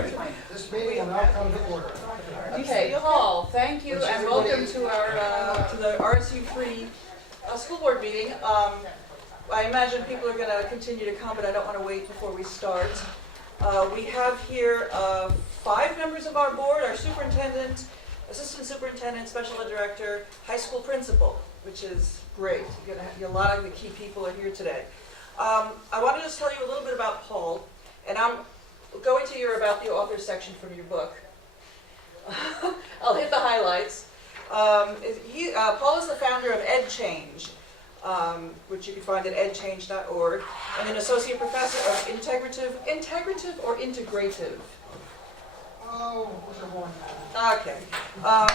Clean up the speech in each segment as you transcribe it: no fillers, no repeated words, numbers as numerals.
This meeting will now come to order. Okay, Paul, thank you and welcome to our to the RSU3 school board meeting. I imagine people are going to continue to come, but I don't want to wait before we start. We have here 5 members of our board: our superintendent, assistant superintendent, special ed director, high school principal, which is great. A lot of the key people are here today. I want to just tell you a little bit about Paul, and I'm going to hear about the author section from your book. I'll hit the highlights. Paul is the founder of EdChange, which you can find at edchange.org, and an associate professor of integrative or integrative? Oh, whichever one. Okay.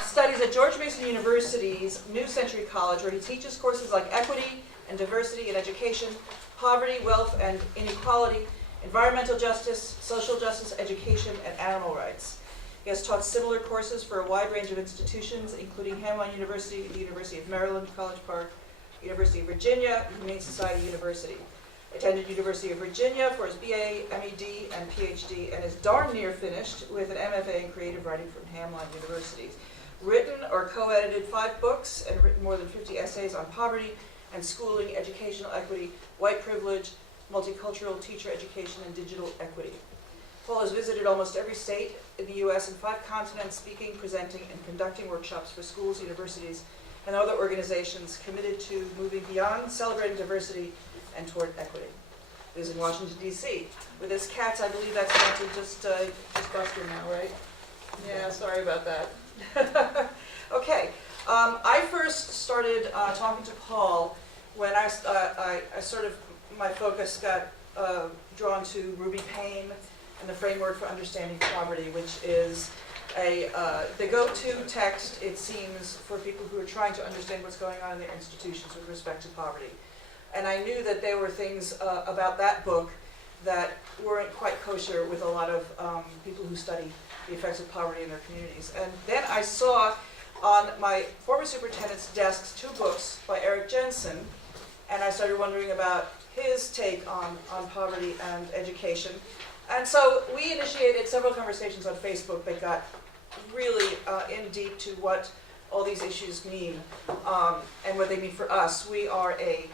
Studies at George Mason University's New Century College, where he teaches courses like equity and diversity in education, poverty, wealth, and inequality, environmental justice, social justice, education, and animal rights. He has taught similar courses for a wide range of institutions, including Hamline University, the University of Maryland, College Park, University of Virginia, Humane Society University. Attended University of Virginia for his BA, MED, and PhD, and is darn near finished with an MFA in creative writing from Hamline University. Written or co-edited 5 books and written more than 50 essays on poverty and schooling, educational equity, white privilege, multicultural teacher education, and digital equity. Paul has visited almost every state in the U.S. and 5 continents, speaking, presenting, and conducting workshops for schools, universities, and other organizations committed to moving beyond celebrating diversity and toward equity. He is in Washington, D.C. With his cats. I believe that's going to just bust him now, right? Yeah, sorry about that. Okay, I first started talking to Paul when I sort of, my focus got drawn to Ruby Payne and the Framework for Understanding Poverty, which is the go-to text, it seems, for people who are trying to understand what's going on in their institutions with respect to poverty. And I knew that there were things about that book that weren't quite kosher with a lot of people who study the effects of poverty in their communities. And then I saw on my former superintendent's desk 2 books by Eric Jensen, and I started wondering about his take on poverty and education. And so we initiated several conversations on Facebook that got really in deep to what all these issues mean and what they mean for us. We are a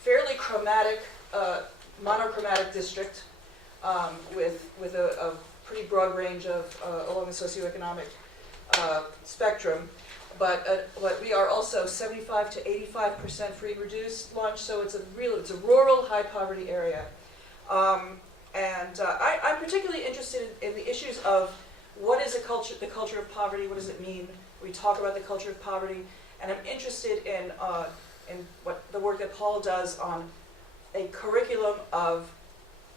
fairly chromatic, monochromatic district with a pretty broad range of along the socioeconomic spectrum. But we are also 75 to 85% free and reduced lunch, so it's a rural, high poverty area. I'm particularly interested in the issues of what is the culture of poverty, what does it mean? We talk about the culture of poverty, and I'm interested in what the work that Paul does on a curriculum of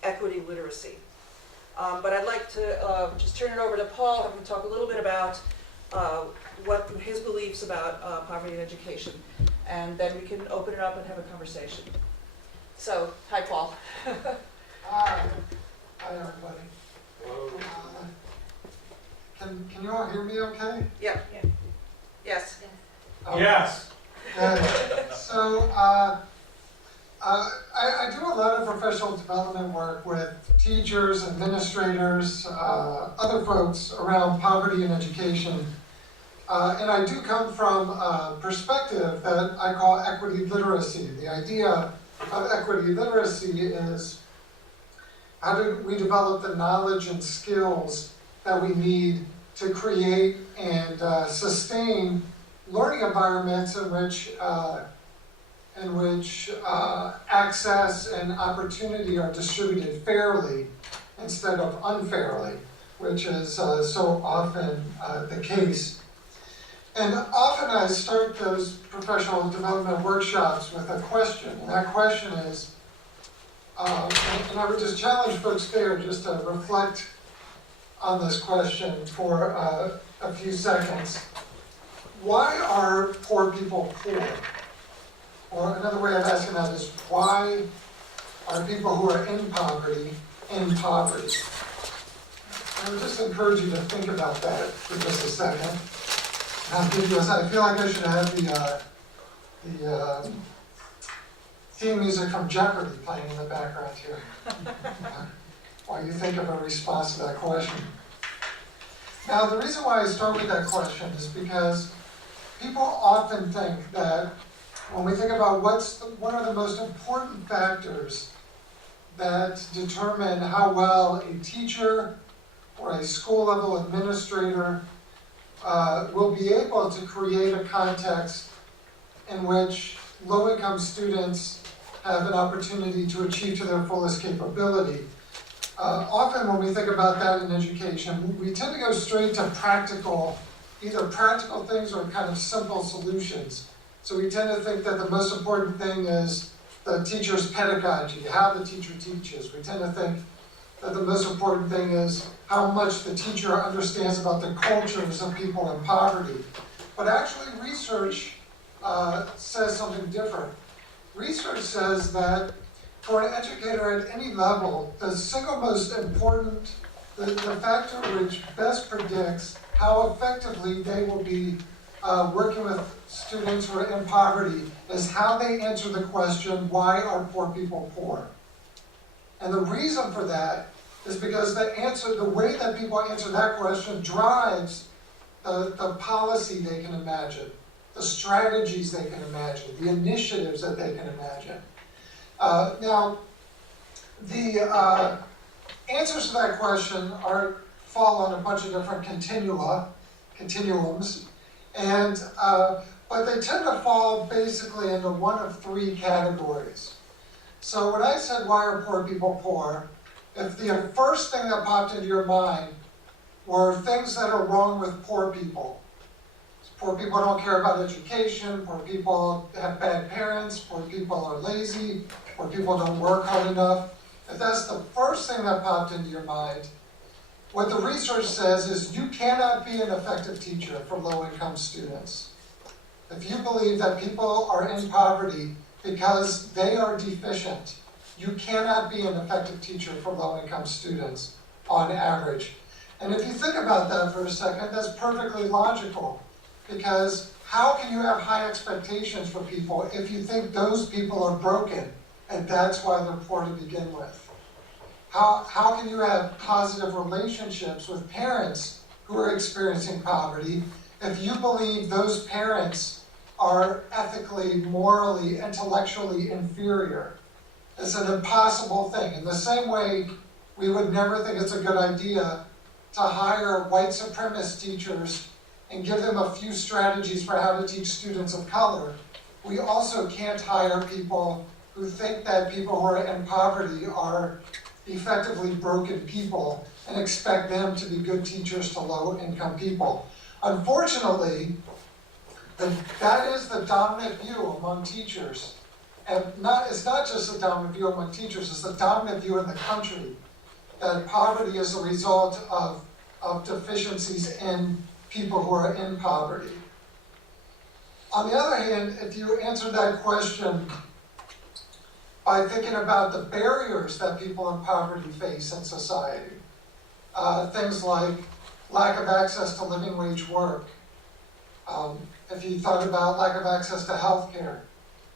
equity literacy. But I'd like to just turn it over to Paul, have him talk a little bit about what his beliefs about poverty and education, and then we can open it up and have a conversation. So, hi Paul. Hi. Hi, everybody. Hello. Can you all hear me okay? Yeah. Yes. Yes. Good. So, I do a lot of professional development work with teachers, administrators, other folks around poverty and education. And I do come from a perspective that I call equity literacy. The idea of equity literacy is how do we develop the knowledge and skills that we need to create and sustain learning environments in which access and opportunity are distributed fairly instead of unfairly, which is so often the case. And often I start those professional development workshops with a question, and that question is, and I would just challenge folks there just to reflect on this question for a few seconds. Why are poor people poor? Or another way of asking that is, why are people who are in poverty in poverty? I would just encourage you to think about that for just a second. I feel like I should have the theme music from Jeopardy playing in the background here while you think of a response to that question. Now, the reason why I start with that question is because people often think that when we think about what are the most important factors that determine how well a teacher or a school-level administrator will be able to create a context in which low-income students have an opportunity to achieve to their fullest capability. Often when we think about that in education, we tend to go straight to either practical things or kind of simple solutions. So we tend to think that the most important thing is the teacher's pedagogy, how the teacher teaches. We tend to think that the most important thing is how much the teacher understands about the cultures of people in poverty. But actually research says something different. Research says that for an educator at any level, the single most important, the factor which best predicts how effectively they will be working with students who are in poverty is how they answer the question, why are poor people poor? And the reason for that is because the way that people answer that question drives the policy they can imagine, the strategies they can imagine, the initiatives that they can imagine. Now, the answers to that question fall on a bunch of different continuums, and but they tend to fall basically into one of three categories. So when I said, why are poor people poor, if the first thing that popped into your mind were things that are wrong with poor people don't care about education, poor people have bad parents, poor people are lazy, poor people don't work hard enough, if that's the first thing that popped into your mind, what the research says is you cannot be an effective teacher for low-income students. If you believe that people are in poverty because they are deficient, you cannot be an effective teacher for low-income students on average. And if you think about that for a second, that's perfectly logical, because how can you have high expectations for people if you think those people are broken and that's why they're poor to begin with? How can you have positive relationships with parents who are experiencing poverty if you believe those parents are ethically, morally, intellectually inferior? It's an impossible thing. In the same way, we would never think it's a good idea to hire white supremacist teachers and give them a few strategies for how to teach students of color. We also can't hire people who think that people who are in poverty are effectively broken people and expect them to be good teachers to low-income people. Unfortunately, that is the dominant view among teachers. And it's not just the dominant view among teachers, it's the dominant view in the country, that poverty is a result of deficiencies in people who are in poverty. On the other hand, if you answer that question by thinking about the barriers that people in poverty face in society, things like lack of access to living wage work, if you thought about lack of access to health care,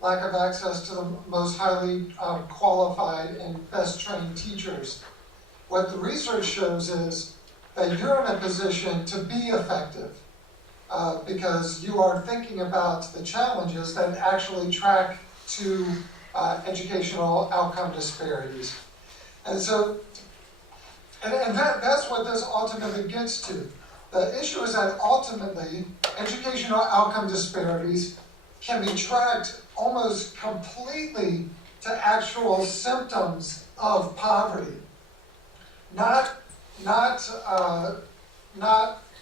lack of access to the most highly qualified and best trained teachers, what the research shows is that you're in a position to be effective because you are thinking about the challenges that actually track to educational outcome disparities. And so, that's what this ultimately gets to. The issue is that ultimately, educational outcome disparities can be tracked almost completely to actual symptoms of poverty. Not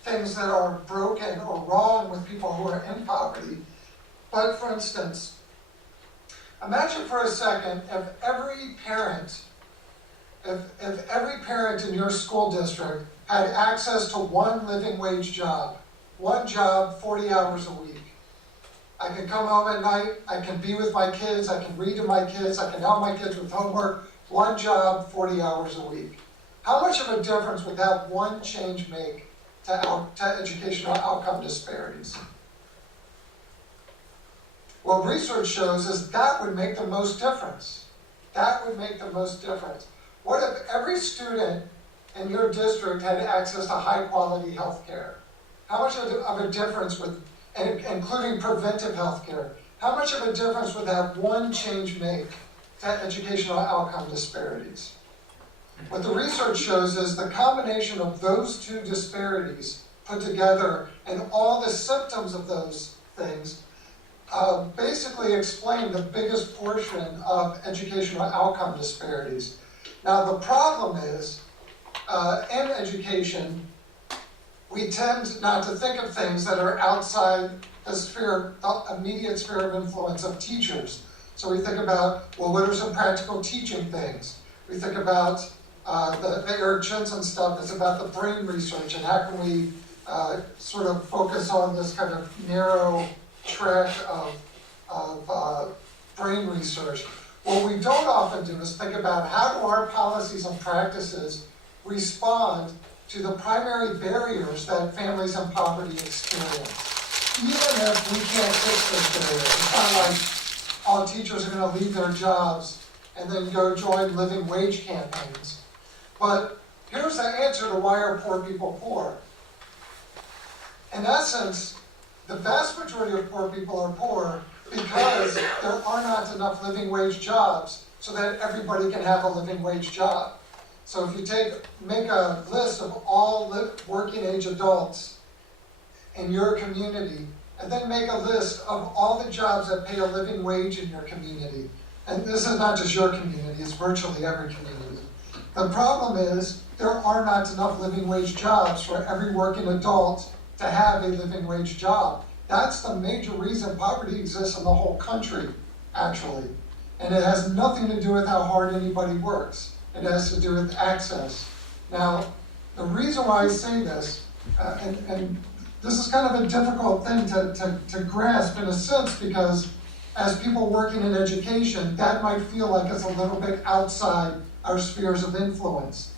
things that are broken or wrong with people who are in poverty, but for instance, imagine for a second if every parent in your school district had access to one living wage job, 40 hours a week. I can come home at night, I can be with my kids, I can read to my kids, I can help my kids with homework, one job, 40 hours a week. How much of a difference would that one change make to educational outcome disparities? What research shows is that would make the most difference. That would make the most difference. What if every student in your district had access to high quality health care? How much of a difference would, including preventive health care, how much of a difference would that one change make to educational outcome disparities? What the research shows is the combination of those two disparities put together and all the symptoms of those things basically explain the biggest portion of educational outcome disparities. Now the problem is, in education, we tend not to think of things that are outside the immediate sphere of influence of teachers. So we think about, well, what are some practical teaching things? We think about the Eric Chinson stuff is about the brain research and how can we sort of focus on this kind of narrow track of brain research. What we don't often do is think about how do our policies and practices respond to the primary barriers that families in poverty experience. Even if we can't fix those barriers, it's not like all teachers are going to leave their jobs and then go join living wage campaigns. But here's the answer to why are poor people poor. In essence, the vast majority of poor people are poor because there are not enough living wage jobs so that everybody can have a living wage job. So if you make a list of all working age adults in your community, and then make a list of all the jobs that pay a living wage in your community, and this is not just your community, it's virtually every community. The problem is there are not enough living wage jobs for every working adult to have a living wage job. That's the major reason poverty exists in the whole country, actually. And it has nothing to do with how hard anybody works. It has to do with access. Now, the reason why I say this, and this is kind of a difficult thing to grasp in a sense, because as people working in education, that might feel like it's a little bit outside our spheres of influence.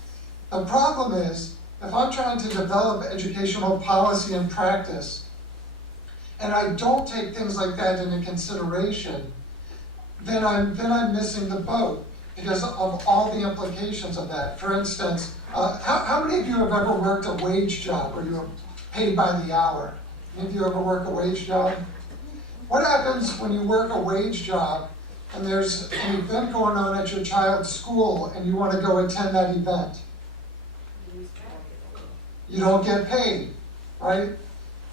The problem is, if I'm trying to develop educational policy and practice, and I don't take things like that into consideration, then I'm missing the boat because of all the implications of that. For instance, how many of you have ever worked a wage job where you're paid by the hour? Any of you ever work a wage job? What happens when you work a wage job and there's an event going on at your child's school and you want to go attend that event? You don't get paid, right?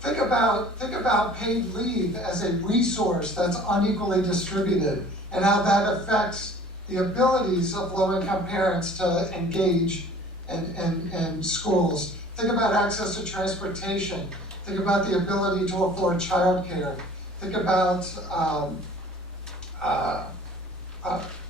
Think about paid leave as a resource that's unequally distributed and how that affects the abilities of low-income parents to engage in schools. Think about access to transportation. Think about the ability to afford childcare. Think about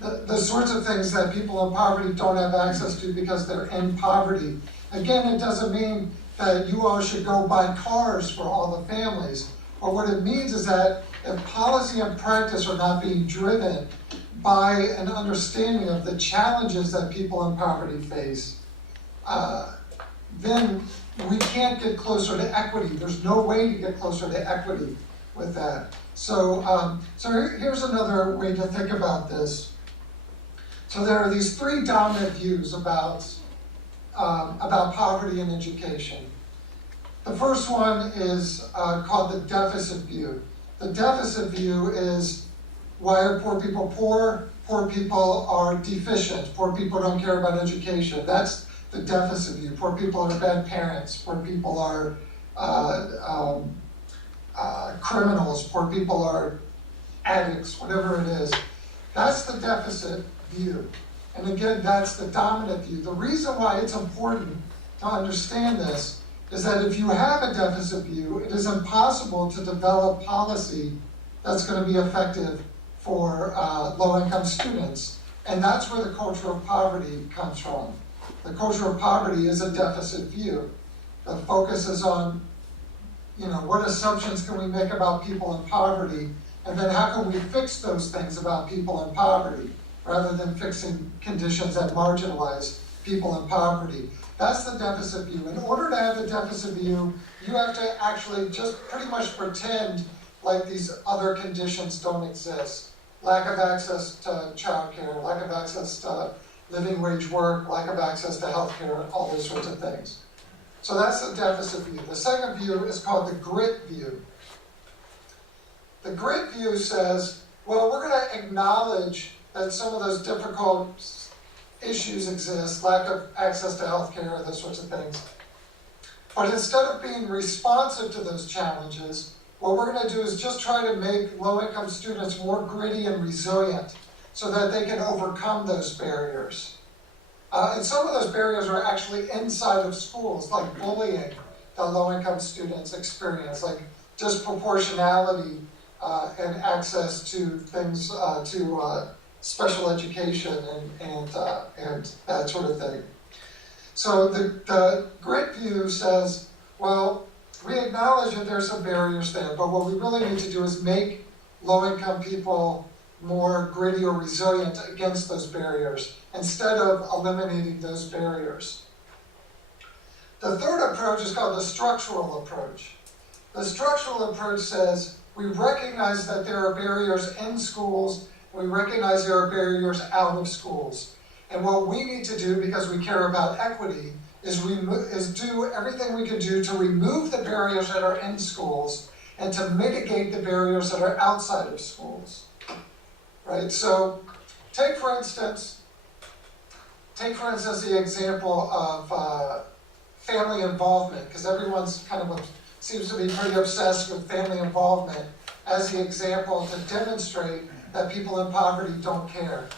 the sorts of things that people in poverty don't have access to because they're in poverty. Again, it doesn't mean that you all should go buy cars for all the families. But what it means is that if policy and practice are not being driven by an understanding of the challenges that people in poverty face, then we can't get closer to equity. There's no way to get closer to equity with that. So here's another way to think about this. So there are these three dominant views about poverty and education. The first one is called the deficit view. The deficit view is, why are poor people poor? Poor people are deficient. Poor people don't care about education. That's the deficit view. Poor people are bad parents. Poor people are criminals. Poor people are addicts, whatever it is. That's the deficit view. And again, that's the dominant view. The reason why it's important to understand this is that if you have a deficit view, it is impossible to develop policy that's going to be effective for low-income students. And that's where the culture of poverty comes from. The culture of poverty is a deficit view. The focus is on, what assumptions can we make about people in poverty, and then how can we fix those things about people in poverty, rather than fixing conditions that marginalize people in poverty. That's the deficit view. In order to have the deficit view, you have to actually just pretty much pretend like these other conditions don't exist. Lack of access to childcare, lack of access to living wage work, lack of access to healthcare, all those sorts of things. So that's the deficit view. The second view is called the grit view. The grit view says, well, we're going to acknowledge that some of those difficult issues exist, lack of access to healthcare, those sorts of things. But instead of being responsive to those challenges, what we're going to do is just try to make low-income students more gritty and resilient so that they can overcome those barriers. And some of those barriers are actually inside of schools, like bullying that low-income students experience, like disproportionality and access to things, to special education and that sort of thing. So the grit view says, well, we acknowledge that there's some barriers there, but what we really need to do is make low-income people more gritty or resilient against those barriers, instead of eliminating those barriers. The third approach is called the structural approach. The structural approach says we recognize that there are barriers in schools, we recognize there are barriers out of schools. And what we need to do, because we care about equity, is do everything we can do to remove the barriers that are in schools and to mitigate the barriers that are outside of schools. Right? So take for instance the example of family involvement, because everyone's seems to be pretty obsessed with family involvement as the example to demonstrate that people in poverty don't care.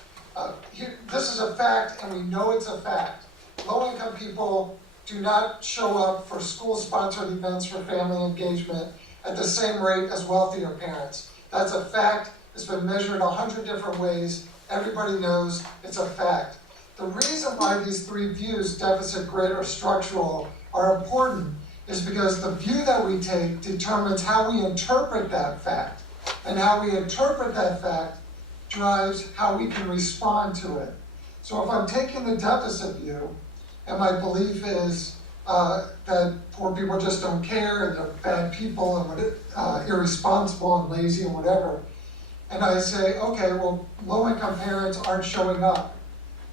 This is a fact, and we know it's a fact. Low-income people do not show up for school-sponsored events for family engagement at the same rate as wealthier parents. That's a fact. It's been measured 100 different ways. Everybody knows it's a fact. The reason why these three views, deficit, grit, or structural, are important is because the view that we take determines how we interpret that fact. And how we interpret that fact drives how we can respond to it. So if I'm taking the deficit view, and my belief is that poor people just don't care, and they're bad people, and irresponsible, and lazy, and whatever, and I say, okay, well, low-income parents aren't showing up.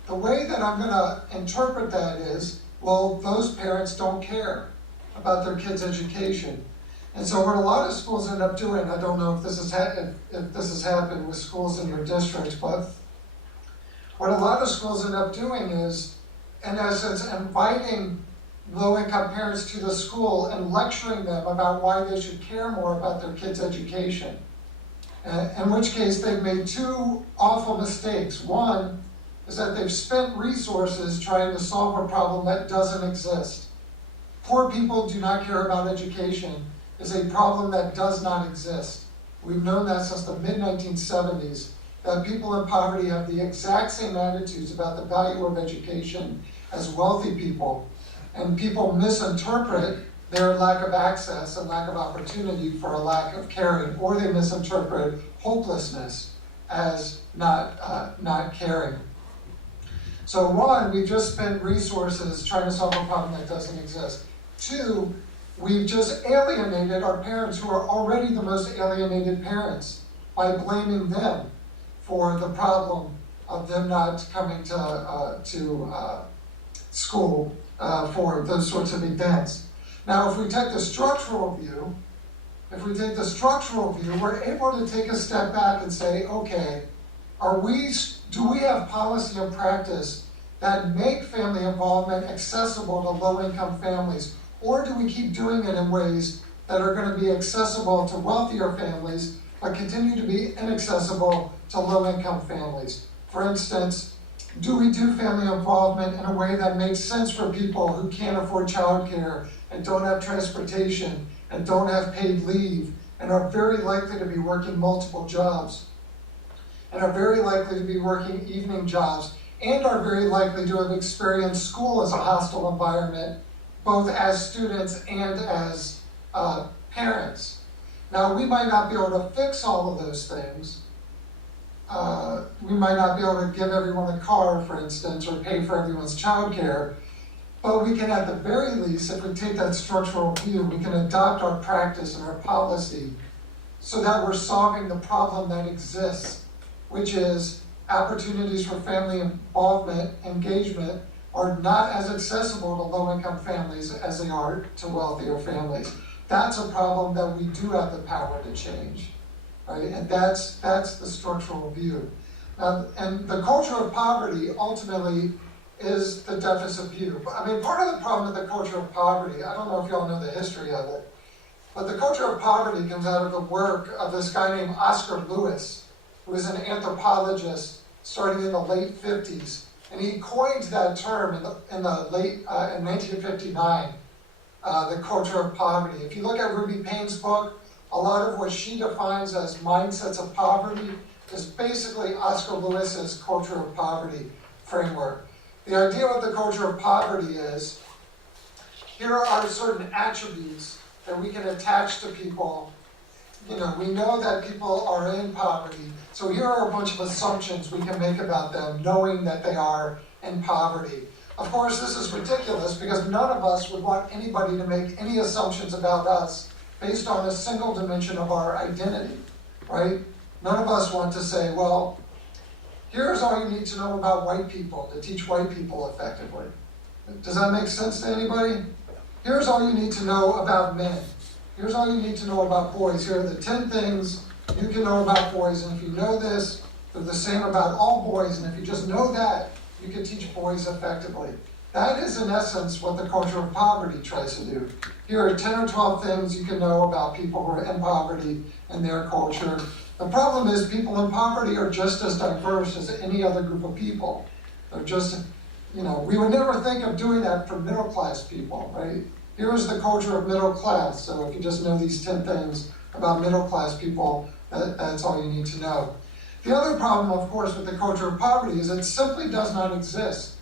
The way that I'm going to interpret that is, well, those parents don't care about their kids' education. And so what a lot of schools end up doing, I don't know if this has happened with schools in your district, but what a lot of schools end up doing is, in essence, inviting low-income parents to the school and lecturing them about why they should care more about their kids' education. In which case, they've made two awful mistakes. One is that they've spent resources trying to solve a problem that doesn't exist. Poor people do not care about education is a problem that does not exist. We've known that since the mid-1970s, that people in poverty have the exact same attitudes about the value of education as wealthy people. And people misinterpret their lack of access and lack of opportunity for a lack of caring, or they misinterpret hopelessness as not caring. So one, we've just spent resources trying to solve a problem that doesn't exist. Two, we've just alienated our parents who are already the most alienated parents by blaming them for the problem of them not coming to school for those sorts of events. Now, if we take the structural view, we're able to take a step back and say, okay, do we have policy and practice that make family involvement accessible to low-income families? Or do we keep doing it in ways that are going to be accessible to wealthier families, but continue to be inaccessible to low-income families? For instance, do we do family involvement in a way that makes sense for people who can't afford childcare and don't have transportation and don't have paid leave and are very likely to be working multiple jobs and are very likely to be working evening jobs and are very likely to have experienced school as a hostile environment, both as students and as parents? Now, we might not be able to fix all of those things. We might not be able to give everyone a car, for instance, or pay for everyone's childcare, but we can, at the very least, if we take that structural view, we can adopt our practice and our policy so that we're solving the problem that exists, which is opportunities for family involvement, engagement, are not as accessible to low-income families as they are to wealthier families. That's a problem that we do have the power to change, right? And that's the structural view. And the culture of poverty ultimately is the deficit view. I mean, part of the problem with the culture of poverty, I don't know if y'all know the history of it, but the culture of poverty comes out of the work of this guy named Oscar Lewis, who was an anthropologist starting in the late 50s. And he coined that term in 1959, the culture of poverty. If you look at Ruby Payne's book, a lot of what she defines as mindsets of poverty is basically Oscar Lewis's culture of poverty framework. The idea of the culture of poverty is, here are certain attributes that we can attach to people. You know, we know that people are in poverty, so here are a bunch of assumptions we can make about them, knowing that they are in poverty. Of course, this is ridiculous because none of us would want anybody to make any assumptions about us based on a single dimension of our identity, right? None of us want to say, well, here's all you need to know about white people to teach white people effectively. Does that make sense to anybody? Here's all you need to know about men. Here's all you need to know about boys. Here are the 10 things you can know about boys, and if you know this, they're the same about all boys, and if you just know that, you can teach boys effectively. That is, in essence, what the culture of poverty tries to do. Here are 10 or 12 things you can know about people who are in poverty and their culture. The problem is people in poverty are just as diverse as any other group of people. They're just, you know, we would never think of doing that for middle-class people, right? Here is the culture of middle class. So if you just know these 10 things about middle-class people, that's all you need to know. The other problem, of course, with the culture of poverty is it simply does not exist.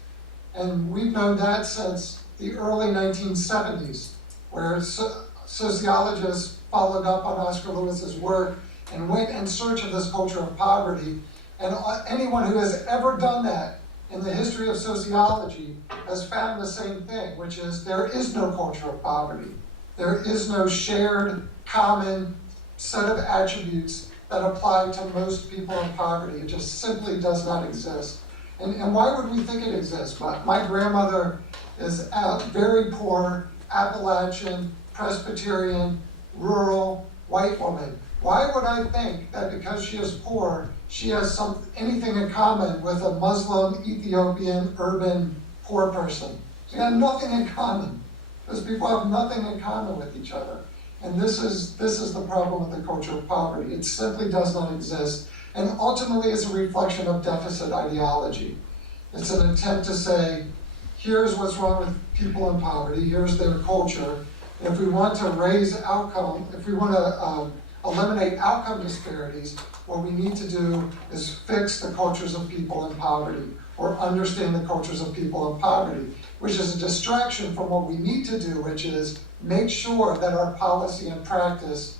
And we've known that since the early 1970s, where sociologists followed up on Oscar Lewis's work and went in search of this culture of poverty. And anyone who has ever done that in the history of sociology has found the same thing, which is there is no culture of poverty. There is no shared, common set of attributes that apply to most people in poverty. It just simply does not exist. And why would we think it exists? My grandmother is a very poor, Appalachian, Presbyterian, rural, white woman. Why would I think that because she is poor, she has anything in common with a Muslim, Ethiopian, urban, poor person? She has nothing in common. Those people have nothing in common with each other. And this is the problem with the culture of poverty. It simply does not exist. And ultimately, it's a reflection of deficit ideology. It's an attempt to say, here's what's wrong with people in poverty, here's their culture. And if we want to raise outcome, if we want to eliminate outcome disparities, what we need to do is fix the cultures of people in poverty, or understand the cultures of people in poverty, which is a distraction from what we need to do, which is make sure that our policy and practice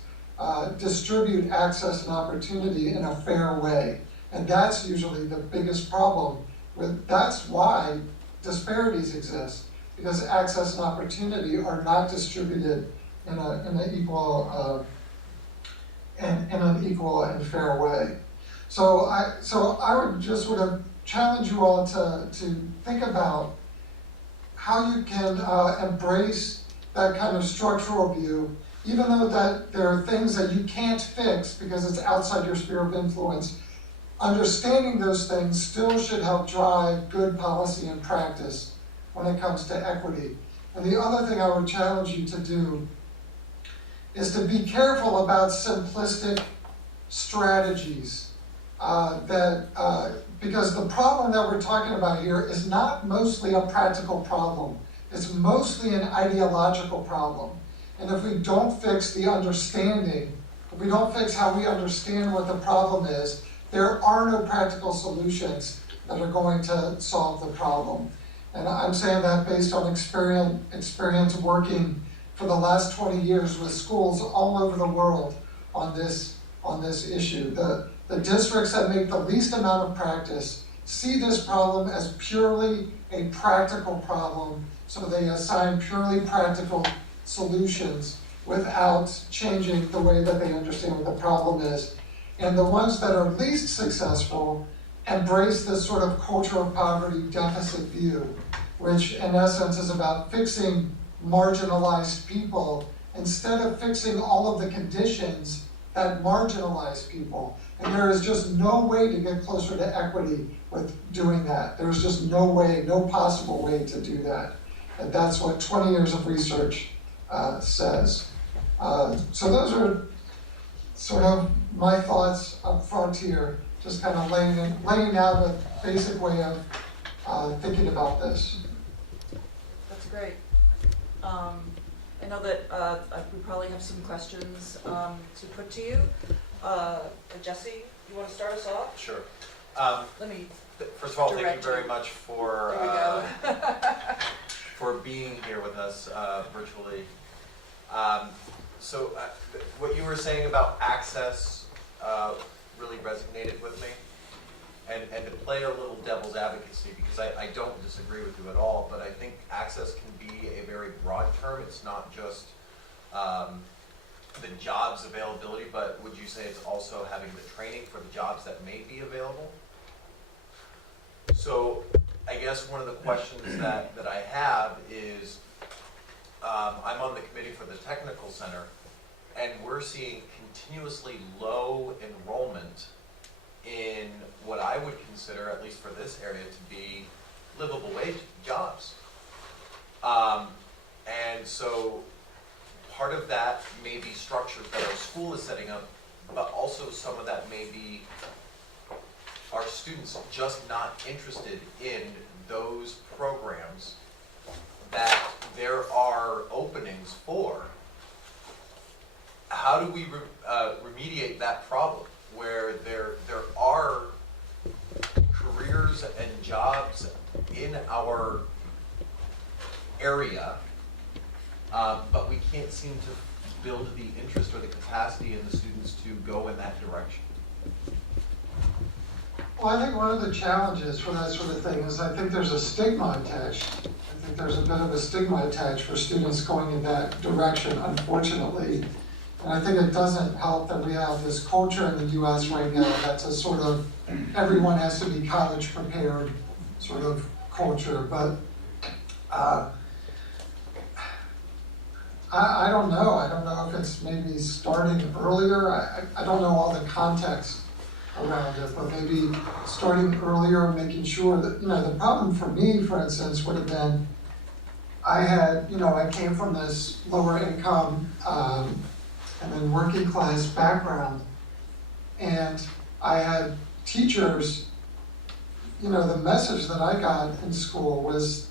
distribute access and opportunity in a fair way. And that's usually the biggest problem. That's why disparities exist, because access and opportunity are not distributed in an equal and fair way. So I would just sort of challenge you all to think about how you can embrace that kind of structural view, even though that there are things that you can't fix because it's outside your sphere of influence. Understanding those things still should help drive good policy and practice when it comes to equity. And the other thing I would challenge you to do is to be careful about simplistic strategies because the problem that we're talking about here is not mostly a practical problem. It's mostly an ideological problem. And if we don't fix the understanding, if we don't fix how we understand what the problem is, there are no practical solutions that are going to solve the problem. And I'm saying that based on experience working for the last 20 years with schools all over the world on this issue. The districts that make the least amount of practice see this problem as purely a practical problem, so they assign purely practical solutions without changing the way that they understand what the problem is. And the ones that are least successful embrace this sort of culture of poverty deficit view, which in essence is about fixing marginalized people instead of fixing all of the conditions that marginalize people. And there is just no way to get closer to equity with doing that. There's just no way, no possible way to do that. And that's what 20 years of research says. So those are sort of my thoughts up front here, just kind of laying out a basic way of thinking about this. That's great. I know that we probably have some questions to put to you. Jesse, you want to start us off? Sure. Let me. First of all, thank you direct very you. much for There we go. for being here with us virtually. So what you were saying about access really resonated with me. And to play a little devil's advocacy, because I don't disagree with you at all, but I think access can be a very broad term. It's not just the jobs availability, but would you say it's also having the training for the jobs that may be available? So I guess one of the questions that I have is, I'm on the committee for the technical center, and we're seeing continuously low enrollment in what I would consider, at least for this area, to be livable wage jobs. And so part of that may be structures that our school is setting up, but also some of that may be our students just not interested in those programs that there are openings for. How do we remediate that problem where there are careers and jobs in our area, but we can't seem to build the interest or the capacity in the students to go in that direction? Well, I think one of the challenges for that sort of thing is I think there's a stigma attached. I think there's a bit of a stigma attached for students going in that direction, unfortunately. And I think it doesn't help that we have this culture in the US right now that's a sort of everyone has to be college prepared sort of culture. But I don't know. I don't know if it's maybe starting earlier. I don't know all the context around it, but maybe starting earlier, making sure that, the problem for me, for instance, would have been, I came from this lower income, and then working class background, and I had teachers, the message that I got in school was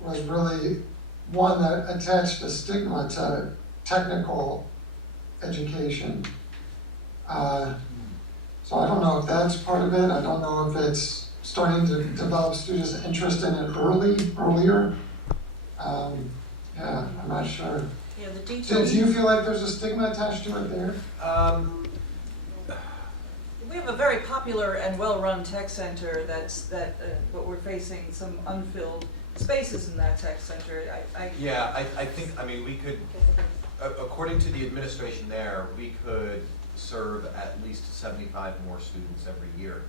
really one that attached a stigma to technical education. So I don't know if that's part of it. I don't know if it's starting to develop students' interest in it earlier. I'm not sure. Yeah, the details. Do you feel like there's a stigma attached to it there? We have a very popular and well-run tech center but we're facing some unfilled spaces in that tech center. I think, we could, according to the administration there, we could serve at least 75 more students every year,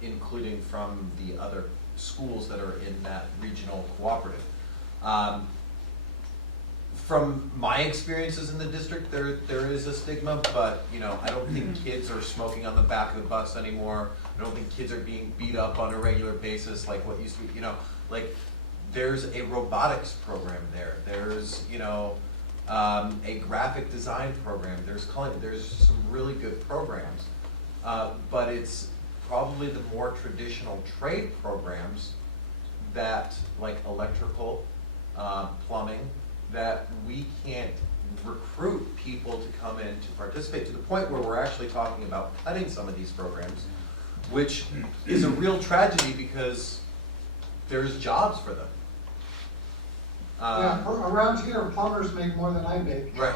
including from the other schools that are in that regional cooperative. From my experiences in the district, there is a stigma, but I don't think kids are smoking on the back of the bus anymore. I don't think kids are being beat up on a regular basis like what used to be, like there's a robotics program there. There's, a graphic design program. There's some really good programs, but it's probably the more traditional trade programs that, like electrical, plumbing, that we can't recruit people to come in to participate, to the point where we're actually talking about cutting some of these programs, which is a real tragedy because there's jobs for them. Around here, plumbers make more than I make. Right.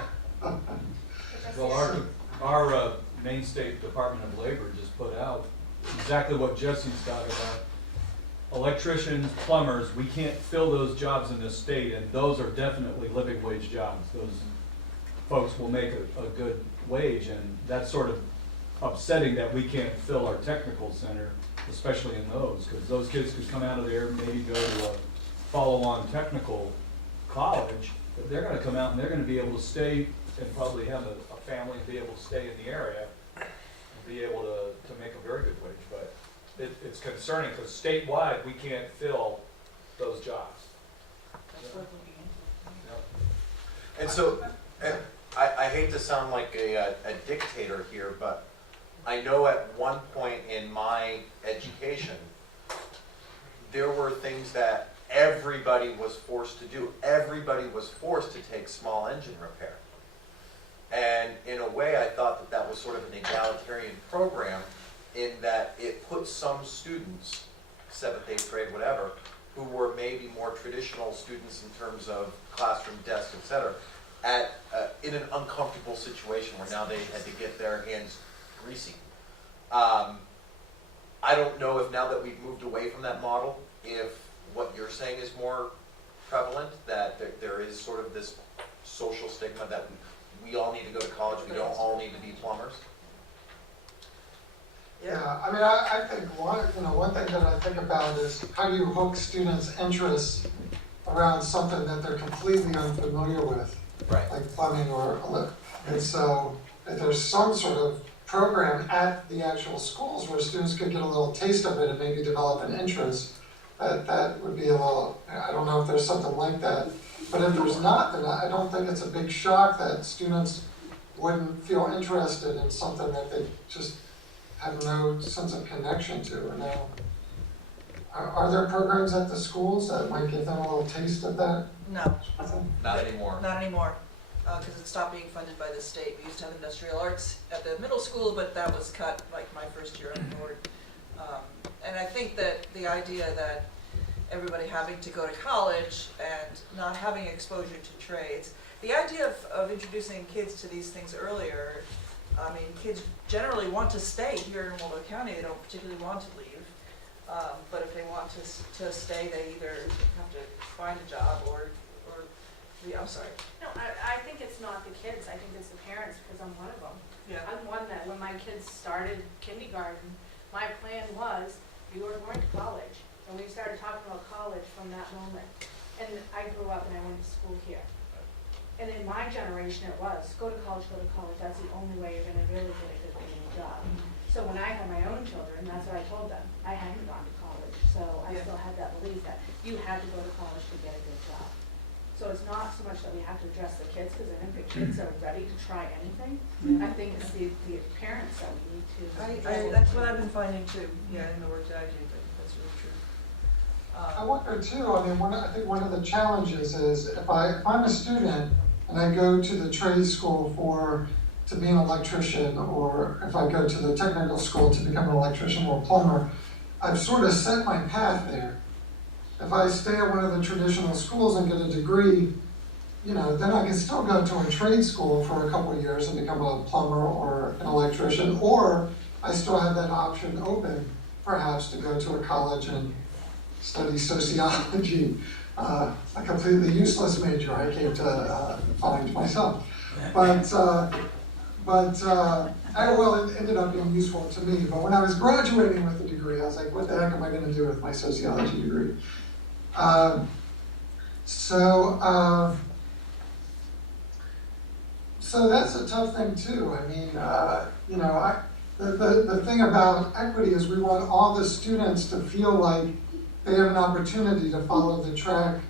Well, our Maine State Department of Labor just put out exactly what Jesse's talking about. Electricians, plumbers, we can't fill those jobs in this state, and those are definitely living wage jobs. Those folks will make a good wage, and that's sort of upsetting that we can't fill our technical center, especially in those, because those kids could come out of there, maybe go to a follow-on technical college, but they're gonna come out and they're gonna be able to stay and probably have a family and be able to stay in the area and be able to make a very good wage, but it's concerning because statewide, we can't fill those jobs. That's worth looking into. Yep. And so, I hate to sound like a dictator here, but I know at one point in my education, there were things that everybody was forced to do. Everybody was forced to take small engine repair. And in a way, I thought that that was sort of an egalitarian program in that it put some students, 7th, 8th grade, whatever, who were maybe more traditional students in terms of classroom desks, et cetera, in an uncomfortable situation where now they had to get their hands greasy. I don't know if now that we've moved away from that model, if what you're saying is more prevalent, that there is sort of this social stigma that we all need to go to college, we don't all need to be plumbers. Yeah, I mean, I think one thing that I think about is how do you hook students' interests around something that they're completely unfamiliar with, Right. like plumbing and so if there's some sort of program at the actual schools where students could get a little taste of it and maybe develop an interest, that would be a little, I don't know if there's something like that. But if there's not, then I don't think it's a big shock that students wouldn't feel interested in something that they just have no sense of connection to. Or no. Are there programs at the schools that might give them a little taste of that? No, Not anymore. not anymore, because it stopped being funded by the state. We used to have industrial arts at the middle school, but that was cut like my first year on the board. And I think that the idea that everybody having to go to college and not having exposure to trades, the idea of introducing kids to these things earlier, I mean, kids generally want to stay here in Waldo County. They don't particularly want to leave. But if they want to stay, they either have to find a job or I'm sorry. No, I think it's not the kids, I think it's the parents, because I'm one of them. Yeah. I'm one that when my kids started kindergarten, my plan was, you are going to college. And we started talking about college from that moment. And I grew up and I went to school here. And in my generation it was, go to college, that's the only way you're gonna really get a good paying job. So when I had my own children, that's what I told them. I hadn't gone to college, so I still had that belief that you had to go to college to get a good job. So it's not so much that we have to address the kids, because I think the kids are ready to try anything. I think it's the parents that we need to. That's what I've been finding too, yeah, in the work that I do, but that's really true. I wonder too, I mean, I think one of the challenges is if I'm a student and I go to the trade school to be an electrician, or if I go to the technical school to become an electrician or plumber, I've sort of set my path there. If I stay at one of the traditional schools and get a degree, then I can still go to a trade school for a couple of years and become a plumber or an electrician, or I still have that option open, perhaps, to go to a college and study sociology, a completely useless major I came to find myself. It ended up being useful to me. But when I was graduating with a degree, I was like, what the heck am I going to do with my sociology degree? So that's a tough thing too. I mean, the thing about equity is we want all the students to feel like they have an opportunity to follow the track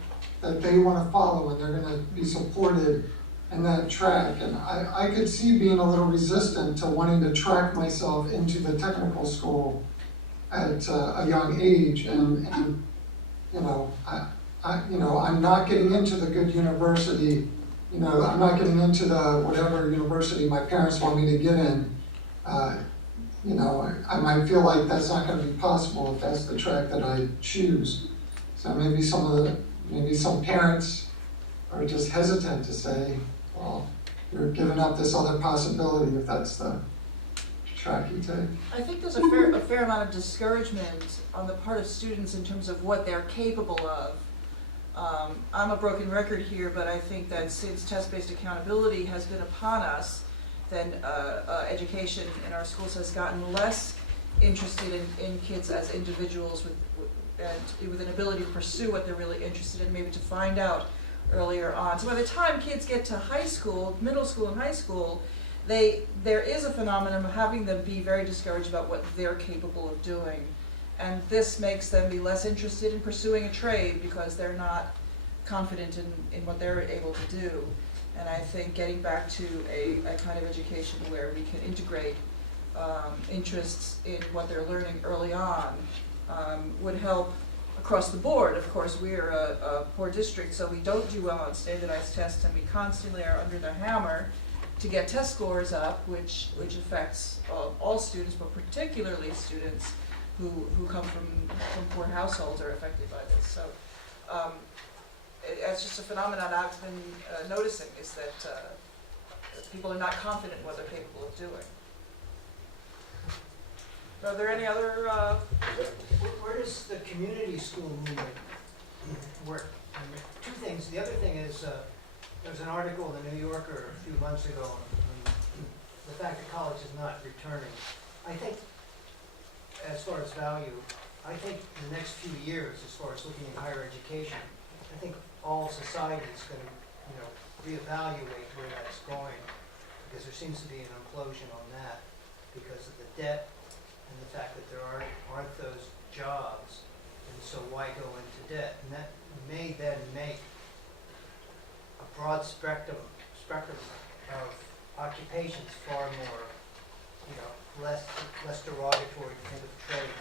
that they want to follow, and they're going to be supported in that track. And I could see being a little resistant to wanting to track myself into the technical school at a young age, and I'm not getting into the good university. I'm not getting into the whatever university my parents want me to get in. I might feel like that's not going to be possible if that's the track that I choose. So maybe some parents are just hesitant to say, well, you're giving up this other possibility if that's the track you take. I think there's a fair amount of discouragement on the part of students in terms of what they're capable of. I'm a broken record here, but I think that since test-based accountability has been upon us, then education in our schools has gotten less interested in kids as individuals with an ability to pursue what they're really interested in, maybe to find out earlier on. So by the time kids get to high school, middle school and high school, there is a phenomenon of having them be very discouraged about what they're capable of doing. And this makes them be less interested in pursuing a trade because they're not confident in what they're able to do. And I think getting back to a kind of education where we can integrate interests in what they're learning early on would help across the board. Of course, we're a poor district, so we don't do well on standardized tests, and we constantly are under the hammer to get test scores up, which affects all students, but particularly students who come from poor households are affected by this. So it's just a phenomenon I've been noticing, is that people are not confident in what they're capable of doing. Are there any other? Where does the community school movement work? I mean, two things. The other thing is, there was an article in the New Yorker a few months ago on the fact that college is not returning. I think, as far as value, I think in the next few years, as far as looking at higher education, I think all society is going to, reevaluate where that's going, because there seems to be an implosion on that because of the debt and the fact that there aren't those jobs, and so why go into debt? And that may then make a broad spectrum of occupations far more, less derogatory to think of trade.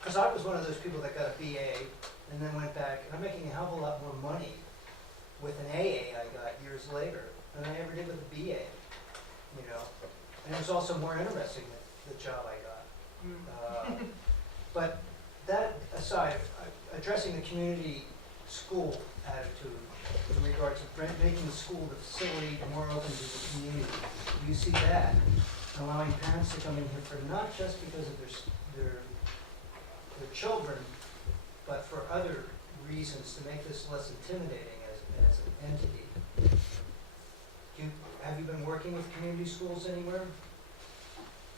Because I was one of those people that got a BA and then went back, and I'm making a hell of a lot more money with an AA I got years later than I ever did with a BA, And it was also more interesting the job I got. But that aside, addressing the community school attitude in regards to making the school, the facility, more open to the community, you see that allowing parents to come in here for not just because of their children, but for other reasons to make this less intimidating as an entity. Have you been working with community schools anywhere?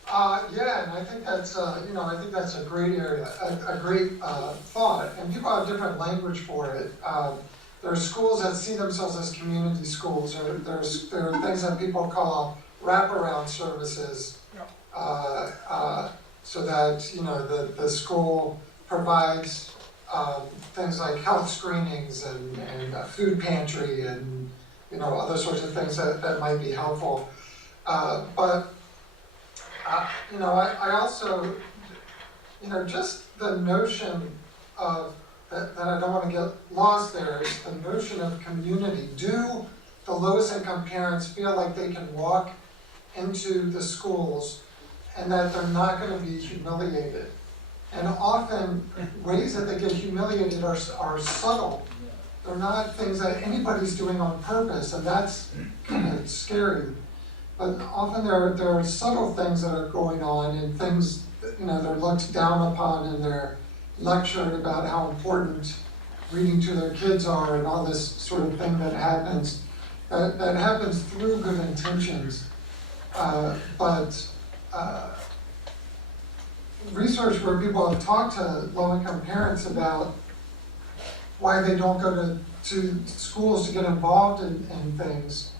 Yeah, and I think that's a great area, a great thought, and people have different language for it. There are schools that see themselves as community schools, or there are things that people call wraparound services, so that the school provides things like health screenings and a food pantry and other sorts of things that might be helpful. But I also, just the notion of, that I don't want to get lost there, is the notion of community. Do the lowest income parents feel like they can walk into the schools and that they're not going to be humiliated? And often, ways that they get humiliated are subtle. They're not things that anybody's doing on purpose, and that's kind of scary. But often there are subtle things that are going on, and things, they're looked down upon, and they're lectured about how important reading to their kids are, and all this sort of thing that happens. That happens through good intentions. But research where people have talked to low-income parents about why they don't go to schools to get involved in things.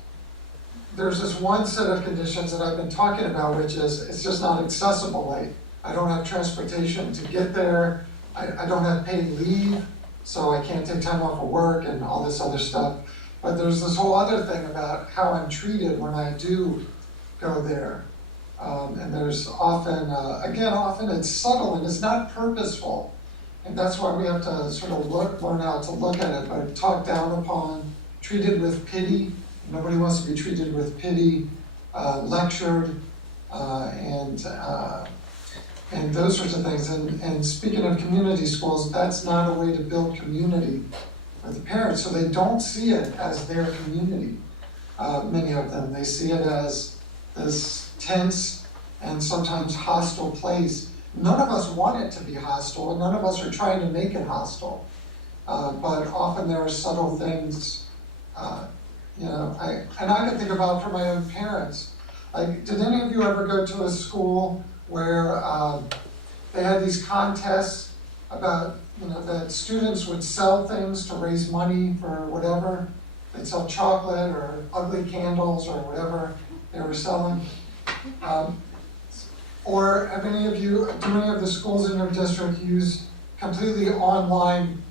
There's this one set of conditions that I've been talking about, which is it's just not accessible. I don't have transportation to get there. I don't have paid leave, so I can't take time off of work and all this other stuff. But there's this whole other thing about how I'm treated when I do go there. And there's often, often it's subtle and it's not purposeful. And that's why we have to sort of learn how to look at it, but talked down upon, treated with pity. Nobody wants to be treated with pity, lectured, and those sorts of things. And speaking of community schools, that's not a way to build community for the parents. So they don't see it as their community, many of them. They see it as this tense and sometimes hostile place. None of us want it to be hostile, and none of us are trying to make it hostile. But often there are subtle things, I can think about for my own parents. Like, did any of you ever go to a school where they had these contests about, that students would sell things to raise money for whatever? They'd sell chocolate or ugly candles or whatever they were selling. Or have any of you, do any of the schools in your district use completely online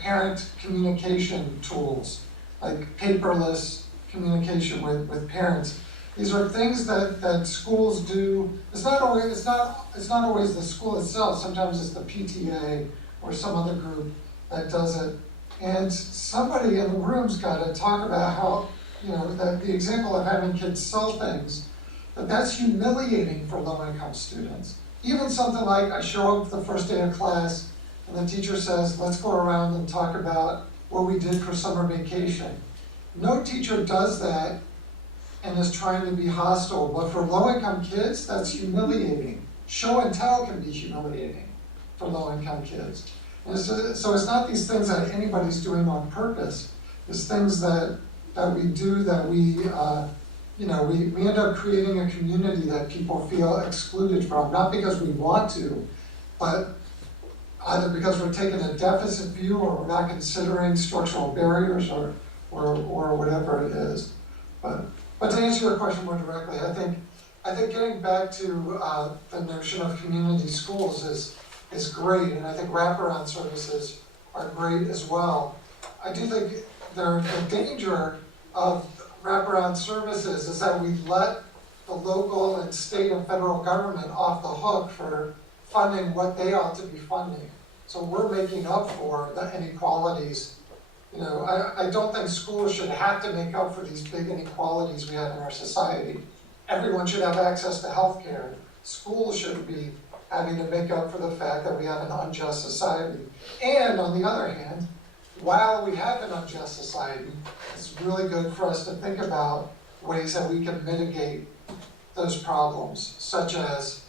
parent communication tools, like paperless communication with parents? These are things that schools do. It's not always the school itself. Sometimes it's the PTA or some other group that does it. And somebody in the room's got to talk about how, that the example of having kids sell things, that's humiliating for low-income students. Even something like, I show up the first day of class and the teacher says, let's go around and talk about what we did for summer vacation. No teacher does that and is trying to be hostile, but for low-income kids, that's humiliating. Show and tell can be humiliating for low-income kids. And so it's not these things that anybody's doing on purpose. It's things that we do that we end up creating a community that people feel excluded from, not because we want to, but either because we're taking a deficit view or we're not considering structural barriers or whatever it is. But to answer your question more directly, I think getting back to the notion of community schools is great, and I think wraparound services are great as well. I do think the danger of wraparound services is that we let the local and state and federal government off the hook for funding what they ought to be funding. So we're making up for the inequalities. I don't think schools should have to make up for these big inequalities we have in our society. Everyone should have access to health care. Schools shouldn't be having to make up for the fact that we have an unjust society. And on the other hand, while we have an unjust society, it's really good for us to think about ways that we can mitigate those problems, such as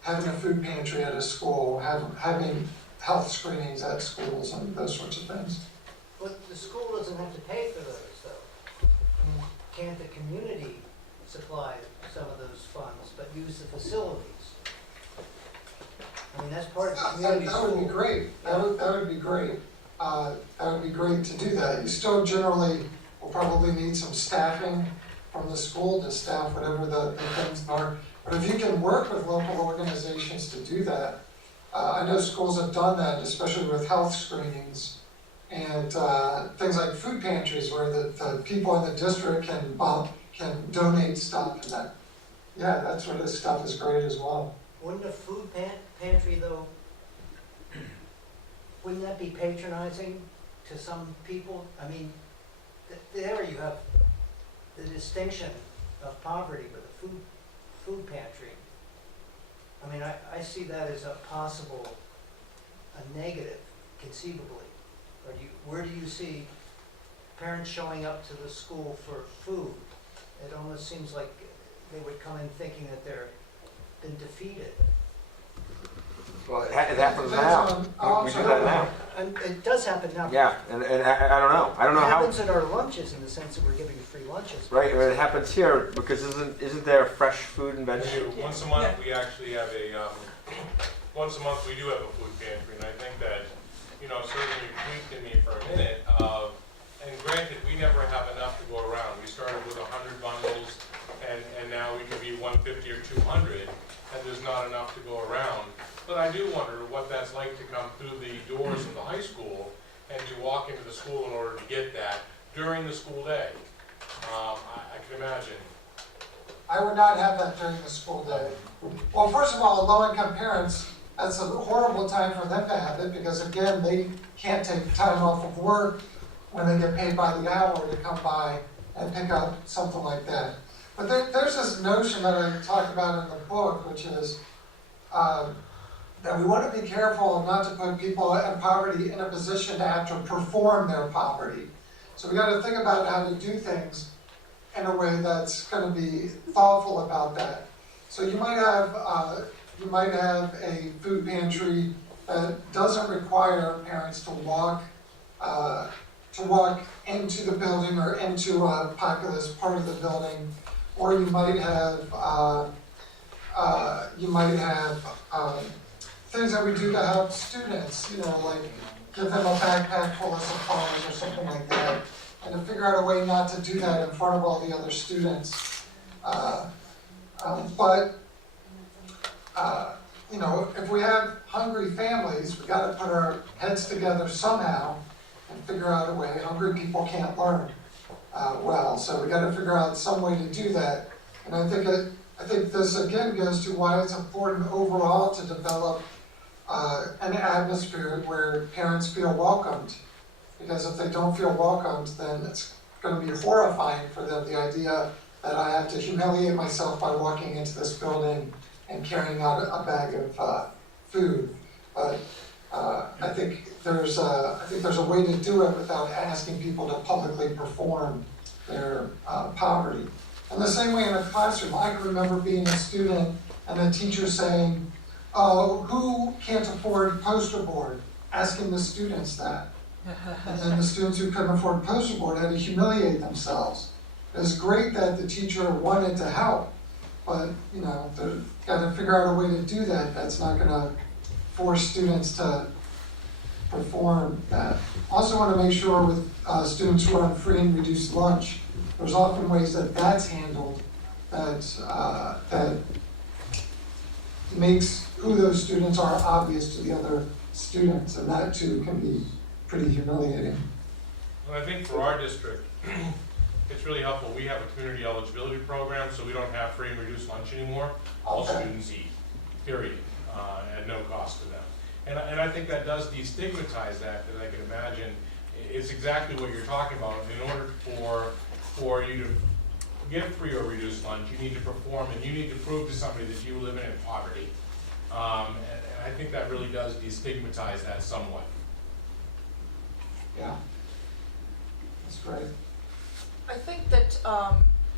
having a food pantry at a school, having health screenings at schools, and those sorts of things. But the school doesn't have to pay for those, though. I mean, can't the community supply some of those funds, but use the facilities? I mean, that's part of the community school. That would be great. That would be great. That would be great to do that. You still generally will probably need some staffing from the school to staff whatever the things are. But if you can work with local organizations to do that, I know schools have done that, especially with health screenings and things like food pantries where the people in the district can donate stuff. And that sort of stuff is great as well. Wouldn't a food pantry, though, wouldn't that be patronizing to some people? I mean, there you have the distinction of poverty with a food pantry. I mean, I see that as a possible, a negative, conceivably. Or where do you see parents showing up to the school for food? It almost seems like they would come in thinking that they're been defeated. Well, it happens now. We do that now. And it does happen now. Yeah, and I don't know. I don't know It how. happens at our lunches in the sense that we're giving free lunches. Right, I mean, it happens here because isn't there fresh food and We vegetables? do. Once a month, we actually have once a month we do have a food pantry, and I think that, certainly you tweaked in me for a minute, and granted, we never have enough to go around. We started with 100 bundles, and now we could be 150 or 200, and there's not enough to go around. But I do wonder what that's like to come through the doors of the high school and to walk into the school in order to get that during the school day. I can imagine. I would not have that during the school day. Well, first of all, low-income parents, that's a horrible time for them to have it because, again, they can't take time off of work when they get paid by the hour to come by and pick up something like that. But there's this notion that I talk about in the book, which is that we want to be careful not to put people in poverty in a position to have to perform their poverty. So we got to think about how to do things in a way that's going to be thoughtful about that. So you might have a food pantry that doesn't require parents to walk into the building or into a populous part of the building, Or you might have, things that we do to help students, like give them a backpack full of supplies or something like that. And to figure out a way not to do that in front of all the other students. If we have hungry families, we gotta put our heads together somehow and figure out a way. Hungry people can't learn well, so we gotta figure out some way to do that. And I think this again goes to why it's important overall to develop an atmosphere where parents feel welcomed. Because if they don't feel welcomed, then it's going to be horrifying for them, the idea that I have to humiliate myself by walking into this building and carrying out a bag of food. But I think there's a way to do it without asking people to publicly perform their poverty. And the same way in a classroom, I can remember being a student and a teacher saying, "Oh, who can't afford poster board?" Asking the students that. And then the students who couldn't afford poster board had to humiliate themselves. It was great that the teacher wanted to help, but they've got to figure out a way to do that. That's not going to force students to perform that. Also want to make sure with students who are on free and reduced lunch, there's often ways that that's handled that makes who those students are obvious to the other students, and that too can be pretty humiliating. Well, I think for our district, it's really helpful. We have a community eligibility program, so we don't have free and reduced lunch anymore. All Okay. students eat, period, at no cost to them. And I think that does destigmatize that, because I can imagine it's exactly what you're talking about. In order for you to get free or reduced lunch, you need to perform and you need to prove to somebody that you live in poverty. And I think that really does destigmatize that somewhat. Yeah, that's great. I think that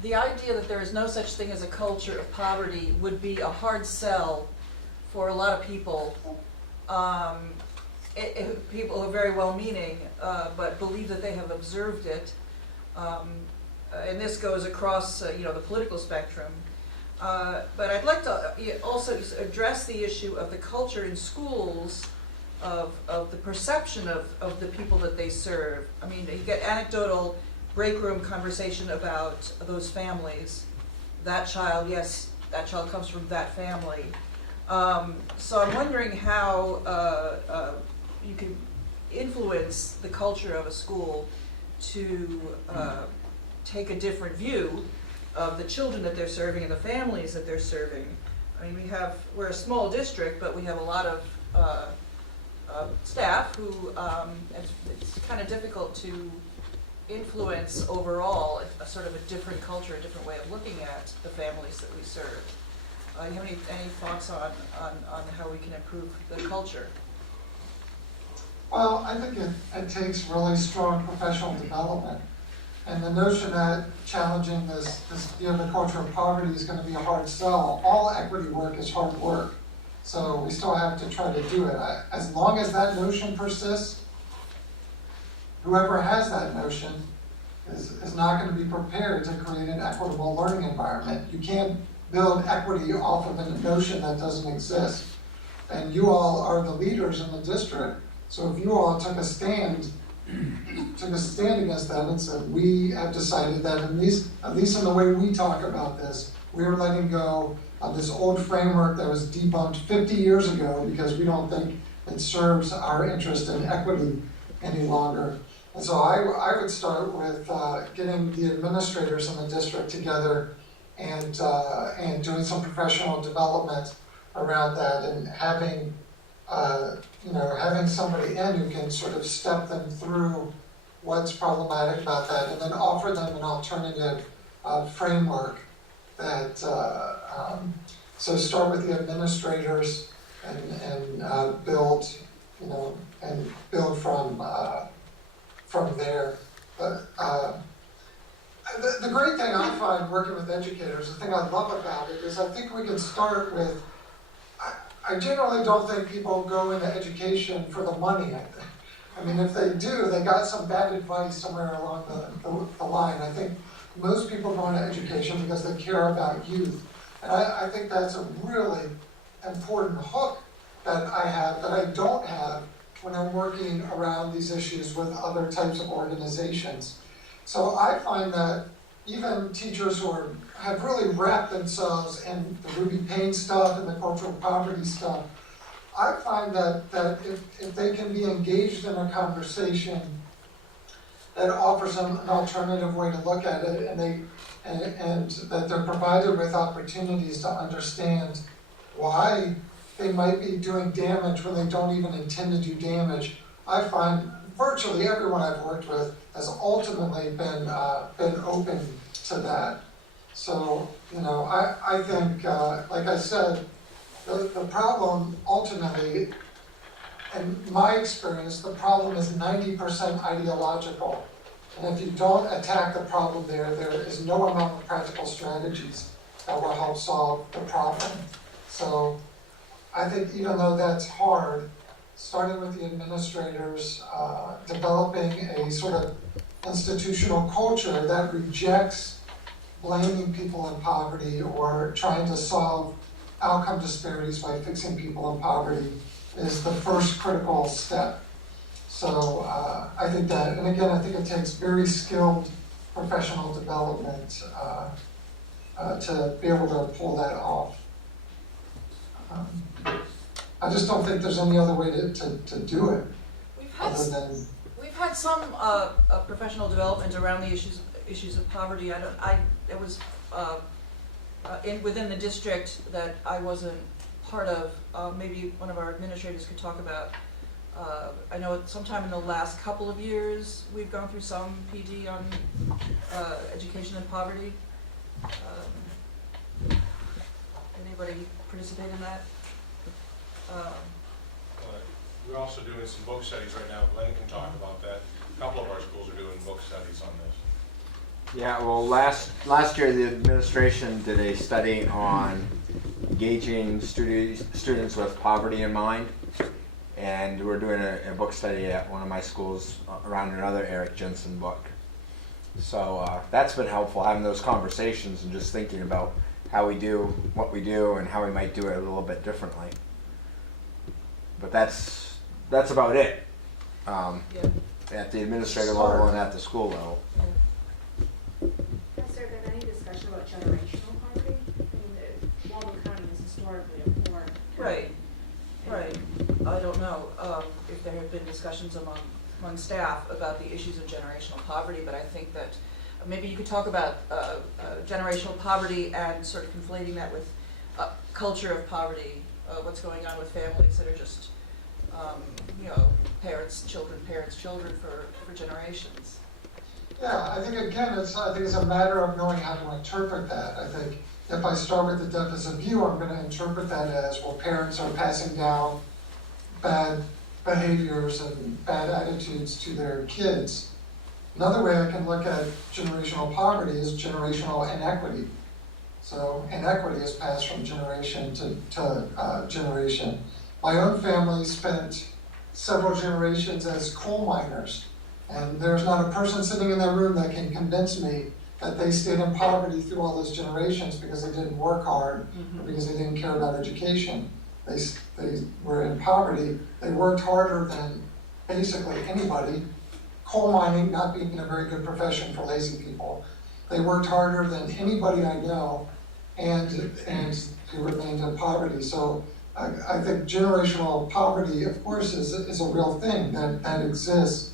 the idea that there is no such thing as a culture of poverty would be a hard sell for a lot of people. People who are very well-meaning, but believe that they have observed it. And this goes across, the political spectrum. But I'd like to also address the issue of the culture in schools, of the perception of the people that they serve. I mean, you get anecdotal break room conversation about those families. That child, yes, that child comes from that family. So I'm wondering how you can influence the culture of a school to take a different view of the children that they're serving and the families that they're serving. I mean, we're a small district, but we have a lot of staff who, it's kind of difficult to influence overall a sort of a different culture, a different way of looking at the families that we serve. You have any thoughts on how we can improve the culture? Well, I think it takes really strong professional development. And the notion that challenging this the culture of poverty is going to be a hard sell. All equity work is hard work. So we still have to try to do it. As long as that notion persists, whoever has that notion is not going to be prepared to create an equitable learning environment. You can't build equity off of a notion that doesn't exist. And you all are the leaders in the district. So if you all took a stand against that and said, we have decided that at least in the way we talk about this, we are letting go of this old framework that was debunked 50 years ago because we don't think it serves our interest in equity any longer. And so I would start with getting the administrators in the district together and doing some professional development around that, and having somebody in who can sort of step them through what's problematic about that, and then offer them an alternative framework that, so start with the administrators and build from there. But the great thing I find working with educators, the thing I love about it is I think we can start with, I generally don't think people go into education for the money. I mean, if they do, they got some bad advice somewhere along the line. I think most people go into education because they care about youth. And I think that's a really important hook that I have, that I don't have when I'm working around these issues with other types of organizations. So I find that even teachers who have really wrapped themselves in the Ruby Payne stuff and the cultural poverty stuff, I find that if they can be engaged in a conversation that offers them an alternative way to look at it, and that they're provided with opportunities to understand why they might be doing damage when they don't even intend to do damage. I find virtually everyone I've worked with has ultimately been open to that. So, I think, like I said, the problem ultimately, in my experience, the problem is 90% ideological. And if you don't attack the problem there is no amount of practical strategies that will help solve the problem. So I think even though that's hard, starting with the administrators, developing a sort of institutional culture that rejects blaming people in poverty or trying to solve outcome disparities by fixing people in poverty is the first critical step. So I think that, and again, I think it takes very skilled professional development to be able to pull that off. I just don't think there's any other way to do it other than. We've had some professional development around the issues of poverty. It was within the district that I wasn't part of. Maybe one of our administrators could talk about. I know sometime in the last couple of years we've gone through some PD on education and poverty. Anybody participate in that? We're also doing some book studies right now. Glenn can talk about that. A couple of our schools are doing book studies on this. Yeah, well, last year the administration did a study on engaging students with poverty in mind, and we're doing a book study at one of my schools around another Eric Jensen book. So that's been helpful, having those conversations and just thinking about how we do what we do and how we might do it a little bit differently. But that's about it at the administrative level and at the school level. Has there been any discussion about generational poverty? I mean, Waldo County is historically a poor county. Right. I don't know if there have been discussions among staff about the issues of generational poverty, but I think that maybe you could talk about generational poverty and sort of conflating that with culture of poverty, what's going on with families that are just, parents, children for generations. Yeah, I think again, it's a matter of knowing how to interpret that. I think if I start with the deficit view, I'm going to interpret that as, well, parents are passing down bad behaviors and bad attitudes to their kids. Another way I can look at generational poverty is generational inequity. So inequity is passed from generation to generation. My own family spent several generations as coal miners, and there's not a person sitting in that room that can convince me that they stayed in poverty through all those generations because they didn't work hard or because they didn't care about education. They were in poverty. They worked harder than basically anybody. Coal mining not being a very good profession for lazy people. They worked harder than anybody I know, and they remained in poverty. So I think generational poverty, of course, is a real thing that exists.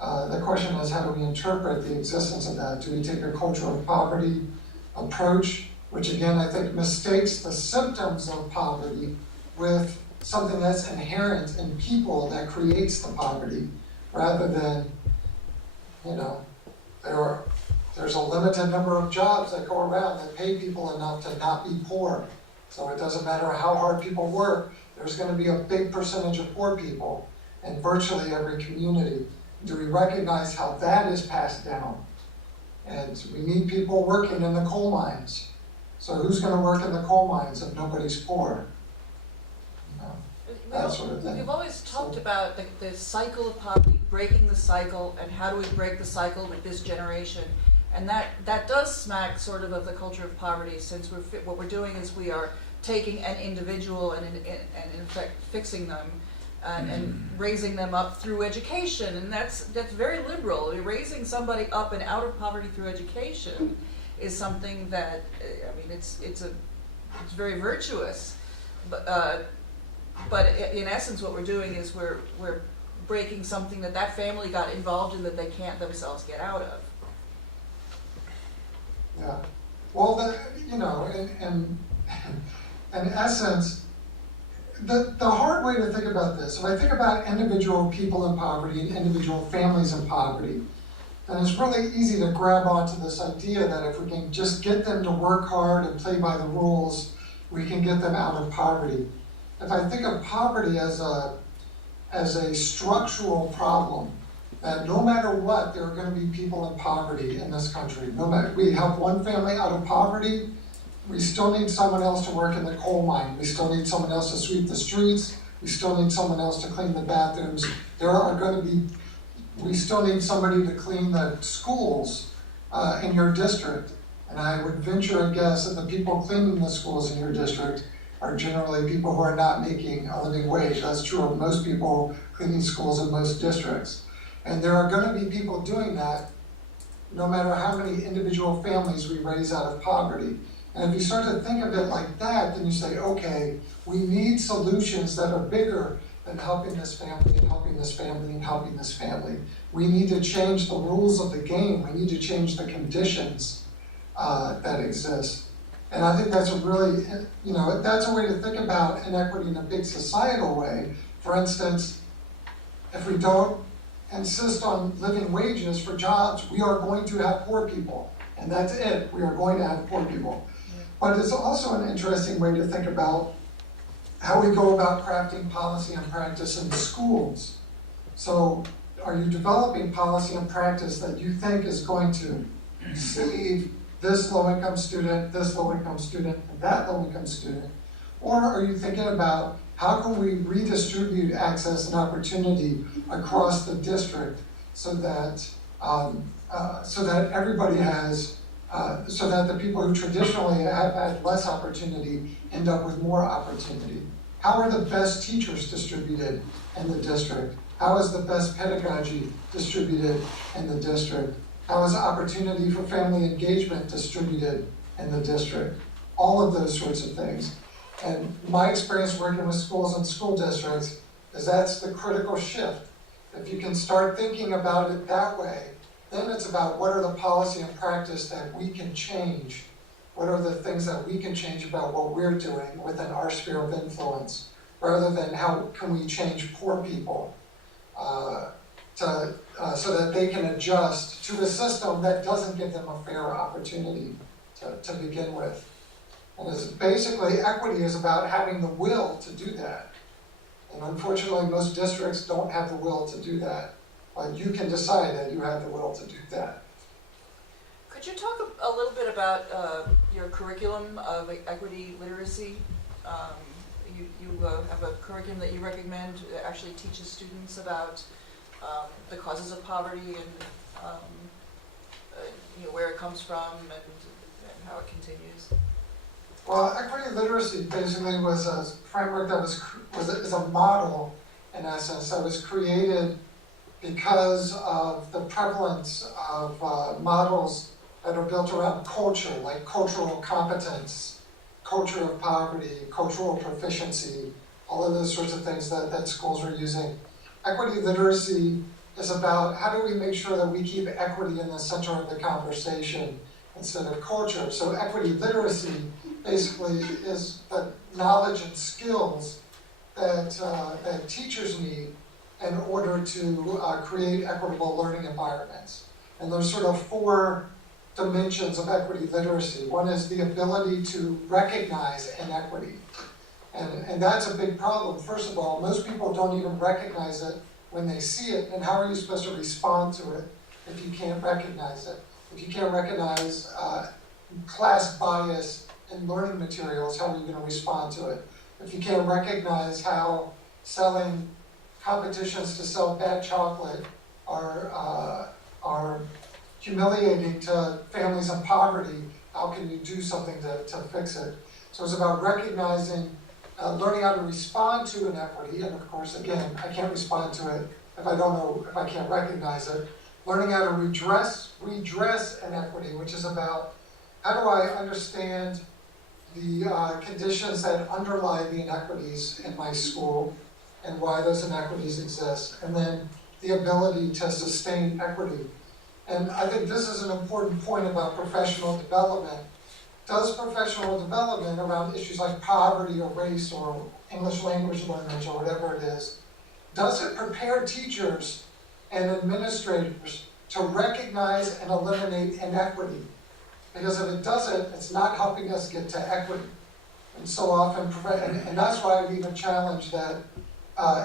The question is, how do we interpret the existence of that? Do we take a culture of poverty approach, which again I think mistakes the symptoms of poverty with something that's inherent in people that creates the poverty, rather than, there's a limited number of jobs that go around that pay people enough to not be poor. So it doesn't matter how hard people work, there's going to be a big percentage of poor people in virtually every community. Do we recognize how that is passed down? And we need people working in the coal mines. So who's going to work in the coal mines if nobody's poor? That sort of thing. We've always talked about the cycle of poverty, breaking the cycle, and how do we break the cycle with this generation. And that does smack sort of the culture of poverty, since what we're doing is we are taking an individual and in effect fixing them and raising them up through education, and that's very liberal. I mean, raising somebody up and out of poverty through education is something that, I mean, it's very virtuous, but in essence what we're doing is we're breaking something that family got involved in that they can't themselves get out of. Yeah, well, in essence, the hard way to think about this, if I think about individual people in poverty and individual families in poverty, then it's really easy to grab onto this idea that if we can just get them to work hard and play by the rules, we can get them out of poverty. If I think of poverty as a structural problem, that no matter what, there are going to be people in poverty in this country. No matter, we help one family out of poverty, we still need someone else to work in the coal mine. We still need someone else to sweep the streets. We still need someone else to clean the bathrooms. We still need somebody to clean the schools in your district. And I would venture a guess that the people cleaning the schools in your district are generally people who are not making a living wage. That's true of most people cleaning schools in most districts. And there are going to be people doing that no matter how many individual families we raise out of poverty. And if you start to think of it like that, then you say, okay, we need solutions that are bigger than helping this family and helping this family and helping this family. We need to change the rules of the game. We need to change the conditions that exist. And I think that's a really, that's a way to think about inequity in a big societal way. For instance, if we don't insist on living wages for jobs, we are going to have poor people. And that's it. We are going to have poor people. But it's also an interesting way to think about how we go about crafting policy and practice in schools. So are you developing policy and practice that you think is going to save this low-income student, this low-income student, and that low-income student? Or are you thinking about how can we redistribute access and opportunity across the district so that everybody has, so that the people who traditionally have had less opportunity end up with more opportunity? How are the best teachers distributed in the district? How is the best pedagogy distributed in the district? How is opportunity for family engagement distributed in the district? All of those sorts of things. And my experience working with schools and school districts is that's the critical shift. If you can start thinking about it that way, then it's about what are the policy and practice that we can change. What are the things that we can change about what we're doing within our sphere of influence, rather than how can we change poor people so that they can adjust to a system that doesn't give them a fair opportunity to begin with. And it's basically, equity is about having the will to do that. And unfortunately, most districts don't have the will to do that. But you can decide that you have the will to do that. Could you talk a little bit about your curriculum of equity literacy? You have a curriculum that you recommend that actually teaches students about the causes of poverty and where it comes from and how it continues. Well, equity literacy basically was a framework that is a model, in essence, that was created because of the prevalence of models that are built around culture, like cultural competence, culture of poverty, cultural proficiency, all of those sorts of things that schools are using. Equity literacy is about how do we make sure that we keep equity in the center of the conversation instead of culture. So equity literacy basically is the knowledge and skills that teachers need in order to create equitable learning environments. And there's sort of 4 dimensions of equity literacy. One is the ability to recognize inequity. And that's a big problem. First of all, most people don't even recognize it when they see it. And how are you supposed to respond to it if you can't recognize it? If you can't recognize class bias in learning materials, how are you going to respond to it? If you can't recognize how selling competitions to sell bad chocolate are humiliating to families in poverty, how can you do something to fix it? So it's about recognizing, learning how to respond to inequity, and of course, again, I can't respond to it if I don't know, if I can't recognize it. Learning how to redress inequity, which is about how do I understand the conditions that underlie the inequities in my school and why those inequities exist, and then the ability to sustain equity. And I think this is an important point about professional development. Does professional development around issues like poverty or race or English language learners or whatever it is, does it prepare teachers and administrators to recognize and eliminate inequity? Because if it doesn't, it's not helping us get to equity. And so often, and that's why I've even challenged that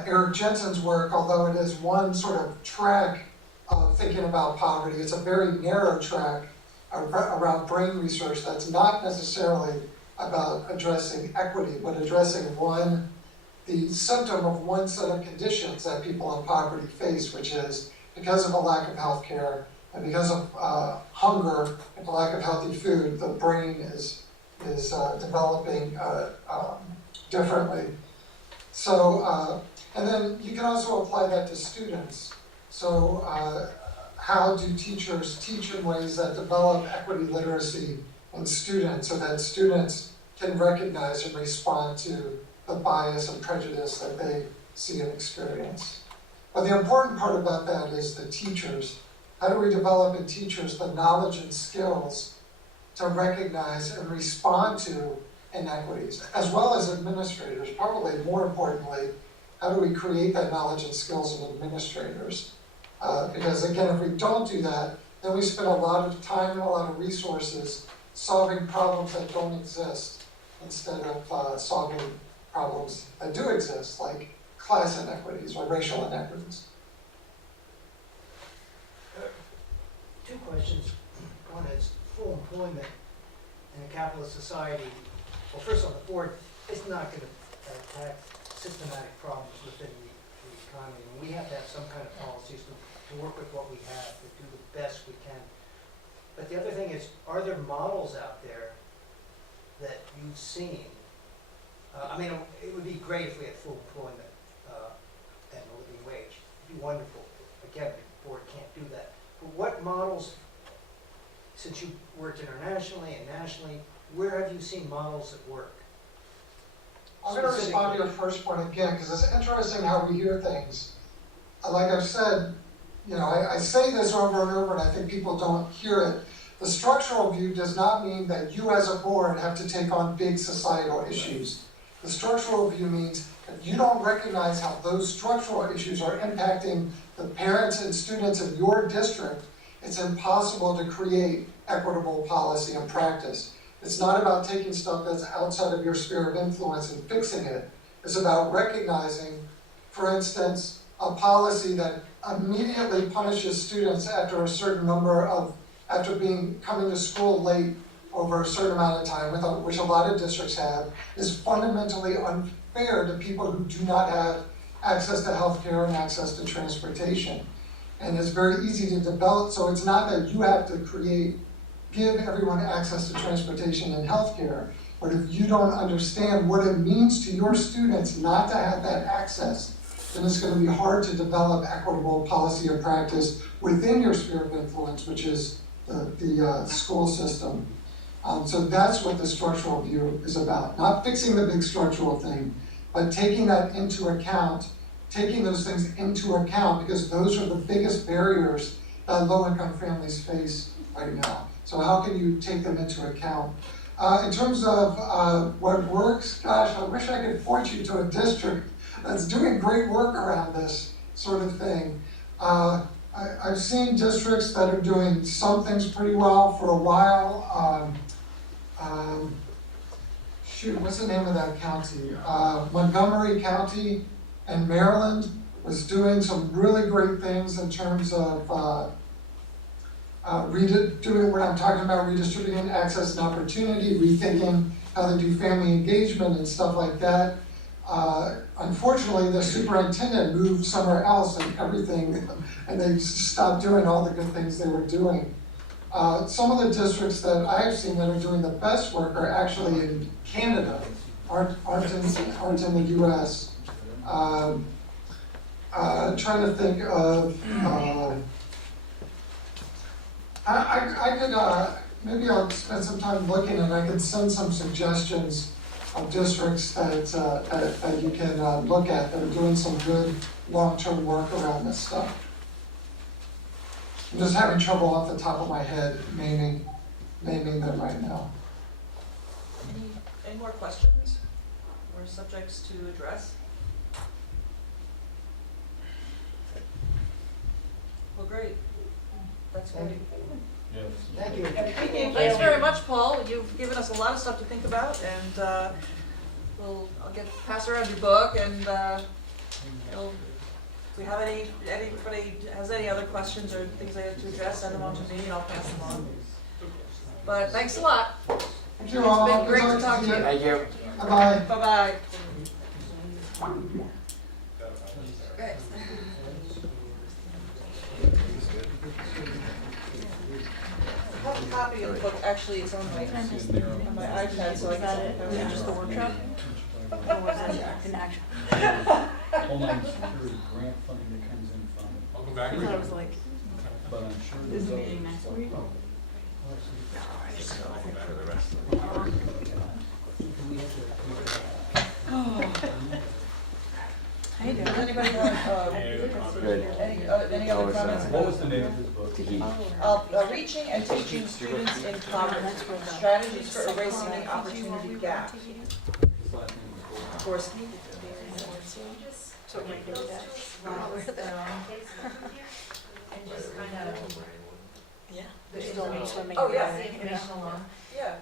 Eric Jensen's work, although it is one sort of track of thinking about poverty, it's a very narrow track around brain research that's not necessarily about addressing equity, but addressing the symptom of one set of conditions that people in poverty face, which is because of a lack of health care and because of hunger and a lack of healthy food, the brain is developing differently. So, and then you can also apply that to students. So how do teachers teach in ways that develop equity literacy in students so that students can recognize and respond to the bias and prejudice that they see and experience? But the important part about that is the teachers. How do we develop in teachers the knowledge and skills to recognize and respond to inequities, as well as administrators? Probably more importantly, how do we create that knowledge and skills in administrators? Because again, if we don't do that, then we spend a lot of time and a lot of resources solving problems that don't exist instead of solving problems that do exist, like class inequities or racial inequities. Two questions. One is full employment in a capitalist society. Well, first of all, the board is not going to attack systematic problems within the economy. And we have to have some kind of policies to work with what we have, to do the best we can. But the other thing is, are there models out there that you've seen? I mean, it would be great if we had full employment and a living wage. It'd be wonderful. Again, the board can't do that. But what models, since you worked internationally and nationally, where have you seen models that work? I'm going to respond to your first point again, because it's interesting how we hear things. Like I've said, I say this over and over, and I think people don't hear it. The structural view does not mean that you as a board have to take on big societal issues. The structural view means if you don't recognize how those structural issues are impacting the parents and students of your district, it's impossible to create equitable policy and practice. It's not about taking stuff that's outside of your sphere of influence and fixing it. It's about recognizing, for instance, a policy that immediately punishes students after a certain number of, after coming to school late over a certain amount of time, which a lot of districts have, is fundamentally unfair to people who do not have access to health care and access to transportation. And it's very easy to develop, so it's not that you have to give everyone access to transportation and health care, but if you don't understand what it means to your students not to have that access, then it's going to be hard to develop equitable policy or practice within your sphere of influence, which is the school system. So that's what the structural view is about. Not fixing the big structural thing, but taking that into account, taking those things into account, because those are the biggest barriers that low-income families face right now. So how can you take them into account? In terms of what works, gosh, I wish I could point you to a district that's doing great work around this sort of thing. I've seen districts that are doing some things pretty well for a while. What's the name of that county? Montgomery County in Maryland was doing some really great things in terms of doing what I'm talking about, redistributing access and opportunity, rethinking how they do family engagement and stuff like that. Unfortunately, the superintendent moved somewhere else and everything, and they stopped doing all the good things they were doing. Some of the districts that I've seen that are doing the best work are actually in Canada, aren't in the US. Trying to think of, I could, maybe I'll spend some time looking and I could send some suggestions of districts that you can look at that are doing some good long-term work around this stuff. I'm just having trouble off the top of my head naming them right now. Any more questions or subjects to address? Well, great. That's Thank great. Yes. Thank you. Thanks very much, Paul. You've given us a lot of stuff to think about, and I'll pass around your book, and if we have anybody has any other questions or things they have to address, send them on to me, and I'll pass them on. But thanks a lot. Thank you all. It's been great to talk to you. Thank you. Bye-bye. Bye-bye. Okay. I have a copy of the book, actually, it's on my iPad, so I can. Just the workshop? In action. Homeland Security grant funding that comes in from, I'll come back. I thought it was like, but I'm sure this there's meeting others. next week. How you doing? Does anybody want, Good. any other comments? What was the name of his book? Tahiti. Reaching and teaching students in poverty, strategies for erasing the opportunity gap. His last name was Of course, Took my notes down. And just kind of. Yeah. The Still information. swimming Oh, around. yeah. The information along. yeah.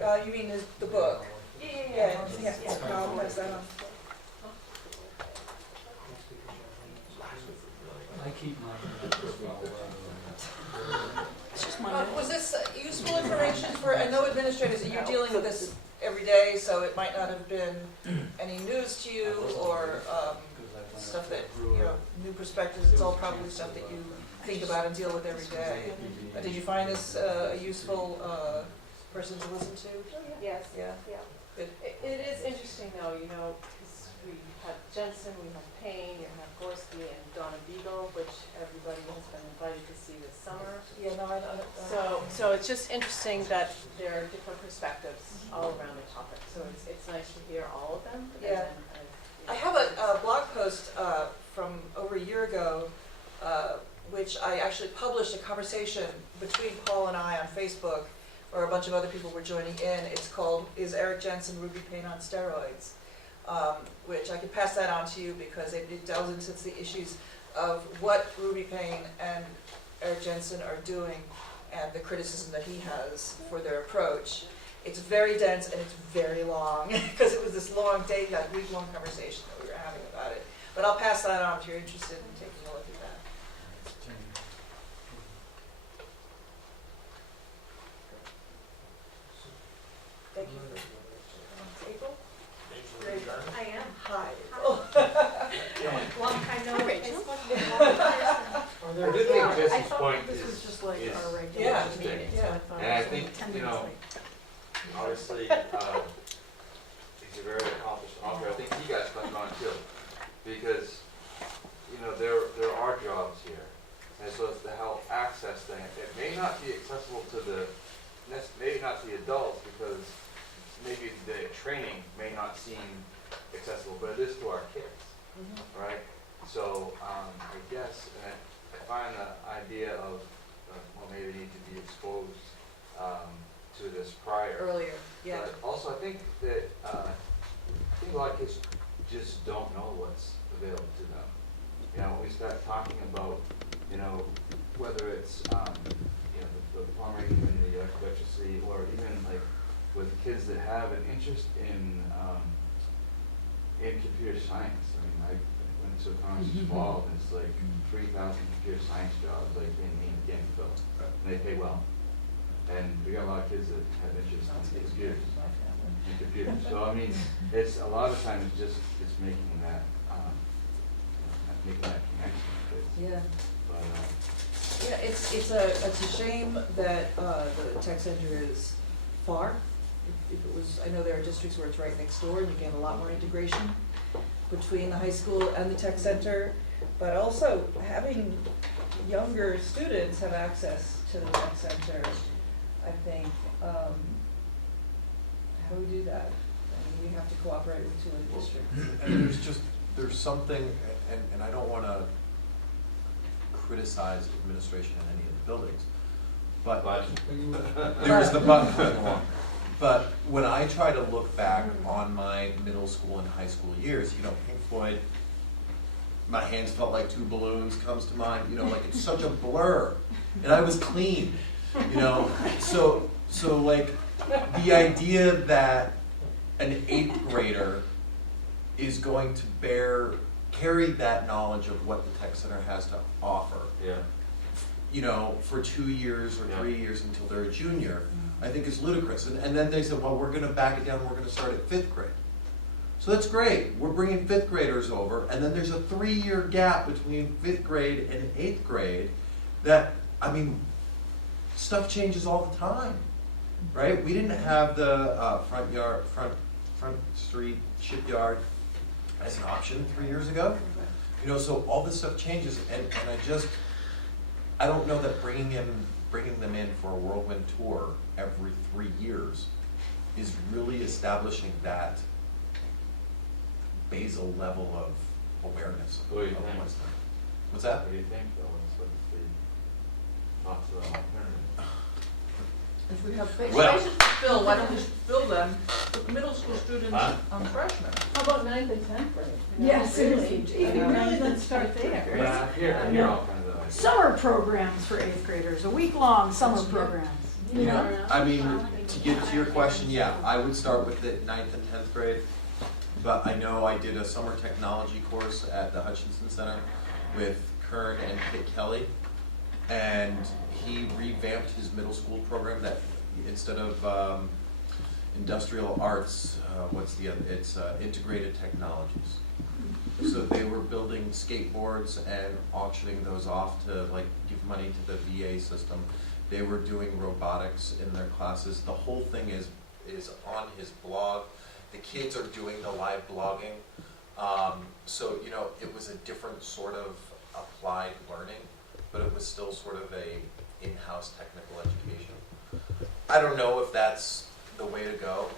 Yeah. You mean the book? Yeah. No, I'll pass that on. I keep my. It's just Monday. Was this useful information for, I know administrators, you're dealing with this every day, so it might not have been any news to you or stuff that, new perspectives, it's all probably stuff that you think about and deal with every day. Did you find this a useful person to listen to? Yes, Yeah. yeah. Good. It is interesting though, 'cause we have Jensen, we have Payne, we have Gorski and Donna Beagle, which everybody has been invited to see this summer. Yeah, no, I don't. So it's just interesting that there are different perspectives all around the topic, so it's nice to hear all of them. and Yeah. then, I have a blog post from over a year ago, which I actually published a conversation between Paul and I on Facebook, where a bunch of other people were joining in. It's called "Is Eric Jensen Ruby Payne on Steroids?" Which I could pass that on to you because it delves into the issues of what Ruby Payne and Eric Jensen are doing and the criticism that he has for their approach. It's very dense and it's very long because it was this long day, that week-long conversation that we were having about it. But I'll pass that on if you're interested in taking a look at that. Thank you for April. I am. Hi. Long time no Hi, Rachel. Are there I did think I Jesse's thought point this was is, just like is our regular Yeah. meeting, so Yeah. I thought And I it was think, like 10 you minutes know, late. obviously, he's a very accomplished author. I think you guys touched on it too, because, there are jobs here. And so it's the health access thing. It may not be accessible to maybe not to the adults, because maybe the training may not seem accessible, but it is to our kids, right? So, I guess, and I find the idea of, maybe need to be exposed, to this prior. Earlier, yeah. But also, I think that, a lot of kids just don't know what's available to them. When we start talking about, whether it's, the plumbing and the electricity, or even like with kids that have an interest in computer science. I mean, I went to a conference this fall, and it's like 3,000 computer science jobs, like in Phil, and they pay well. And we got a lot of kids that have interest in computers. So I mean, it's a lot of times it's making that connection. Yeah. But Yeah, it's a shame that the tech center is far. If it was, I know there are districts where it's right next door and you get a lot more integration between the high school and the tech center, but also having younger students have access to the tech center, I think, how do we do that? I mean, we have to cooperate with two other districts. And there's something, and I don't wanna criticize administration in any of the buildings, but there's the but coming along. But when I try to look back on my middle school and high school years, you know, Pink Floyd, My Hands Felt Like Two Balloons comes to mind, you know, like it's such a blur. And I was clean, you know, so like the idea that an 8th grader is going to carry that knowledge of what the tech center has to offer, Yeah. you know, for 2 years or Yeah. 3 years until they're a junior, I think is ludicrous. And then they said, well, we're gonna back it down, we're gonna start at 5th grade. So that's great, we're bringing 5th graders over, and then there's a 3-year gap between 5th grade and 8th grade that, I mean, stuff changes all the time, right? We didn't have the front street shipyard as an option 3 years ago. You know, so all this stuff changes, and I don't know that bringing them in for a whirlwind tour every 3 years is really establishing that basal level of awareness of What do you of think? what's there. What's that? What do you think, though, what's the thoughts of the alternative? If we have Well- spaces to fill, why don't we fill them with middle school students Huh? on freshmen? How about 9th and 10th grade? Yes, Really? really, let's start there. Yeah, I hear all kinds of ideas. Summer programs for 8th graders, a week-long summer programs. You know, I mean, to get to your question, yeah, I would start with the 9th and 10th grade. But I know I did a summer technology course at the Hutchinson Center with Kern and Kit Kelly. And he revamped his middle school program that instead of industrial arts, it's integrated technologies. So they were building skateboards and auctioning those off to like give money to the VA system. They were doing robotics in their classes. The whole thing is on his blog. The kids are doing the live blogging. So, you know, it was a different sort of applied learning, but it was still sort of a in-house technical education. I don't know if that's the way to go.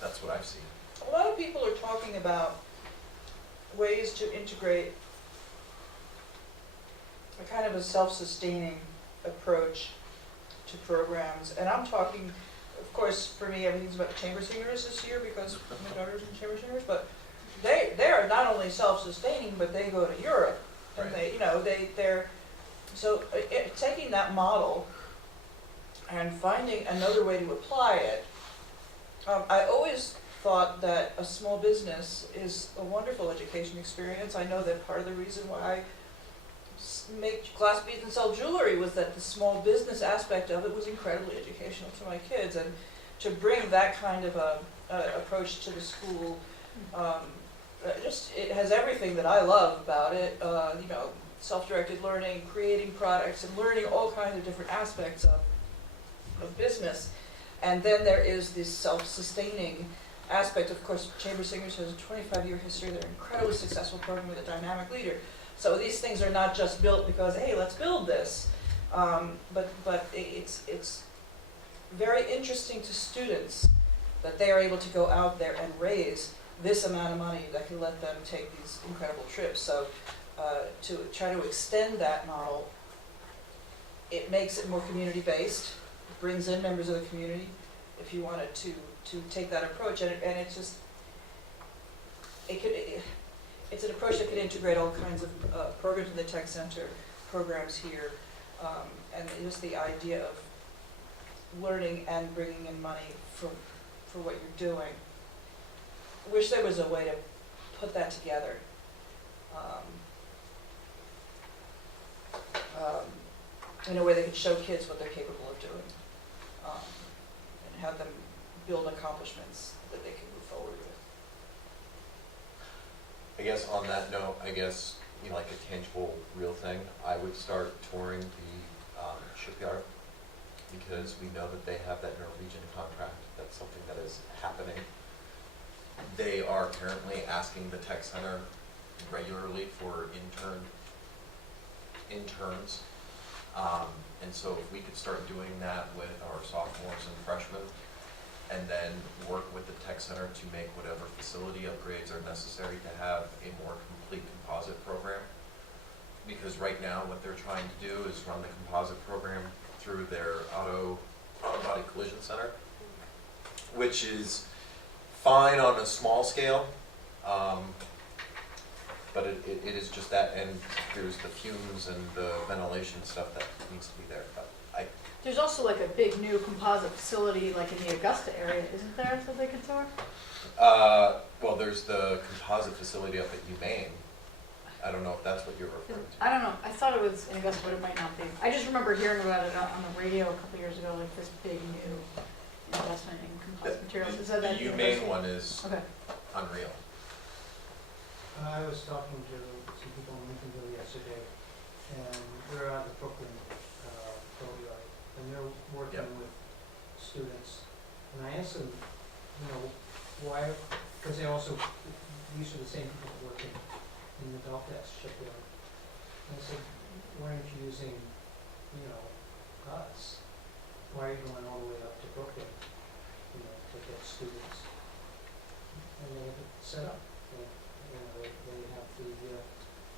That's what I've seen. A lot of people are talking about ways to integrate a kind of a self-sustaining approach to programs, and I'm talking, of course, for me, everything's about chamber singers this year because my daughter's in chamber singers, but they are not only self-sustaining, but they go to Europe, and Right. they're so taking that model and finding another way to apply it. I always thought that a small business is a wonderful education experience. I know that part of the reason why I make glass beads and sell jewelry was that the small business aspect of it was incredibly educational to my kids, and to bring that kind of a approach to the school, it has everything that I love about it. You know, self-directed learning, creating products, and learning all kinds of different aspects of business. And then there is this self-sustaining aspect. Of course, Chamber Singers has a 25-year history. They're an incredibly successful program with a dynamic leader. So these things are not just built because, hey, let's build this. But it's very interesting to students that they are able to go out there and raise this amount of money that can let them take these incredible trips. So to try to extend that model, it makes it more community-based, brings in members of the community, if you wanted to take that approach. And it's just, it's an approach that could integrate all kinds of programs in the tech center, programs here, and just the idea of learning and bringing in money for what you're doing. Wish there was a way to put that together. In a way that could show kids what they're capable of doing, and have them build accomplishments that they can move forward with. I guess on that note, you know, like a tangible, real thing, I would start touring the shipyard, because we know that they have that Norwegian contract. That's something that is happening. They are apparently asking the tech center regularly for interns. And so if we could start doing that with our sophomores and freshmen, and then work with the tech center to make whatever facility upgrades are necessary to have a more complete composite program. Because right now, what they're trying to do is run the composite program through their auto body collision center, which is fine on a small scale, but it is just that, and there's the fumes and the ventilation stuff that needs to be there. But There's also like a big new composite facility like in the Augusta area, isn't there, that they can tour? well, there's the composite facility up at UMaine. I don't know if that's what you're referring to. I don't know, I thought it was in Augusta, but it might not be. I just remember hearing about it on the radio a couple years ago, like this big new investment in composite materials. Is that The that UMaine one is Okay. unreal. I was talking to some people in Lincolnville yesterday, and they're out of the Brooklyn boatyard, and they're working Yep. with students. And I asked them, you know, why, because they also, these are the same people working in the Belfast shipyard. And I said, why aren't you using, you know, us? Why are you going all the way up to Brooklyn, you know, to get students? And they have it set up. You know, they have the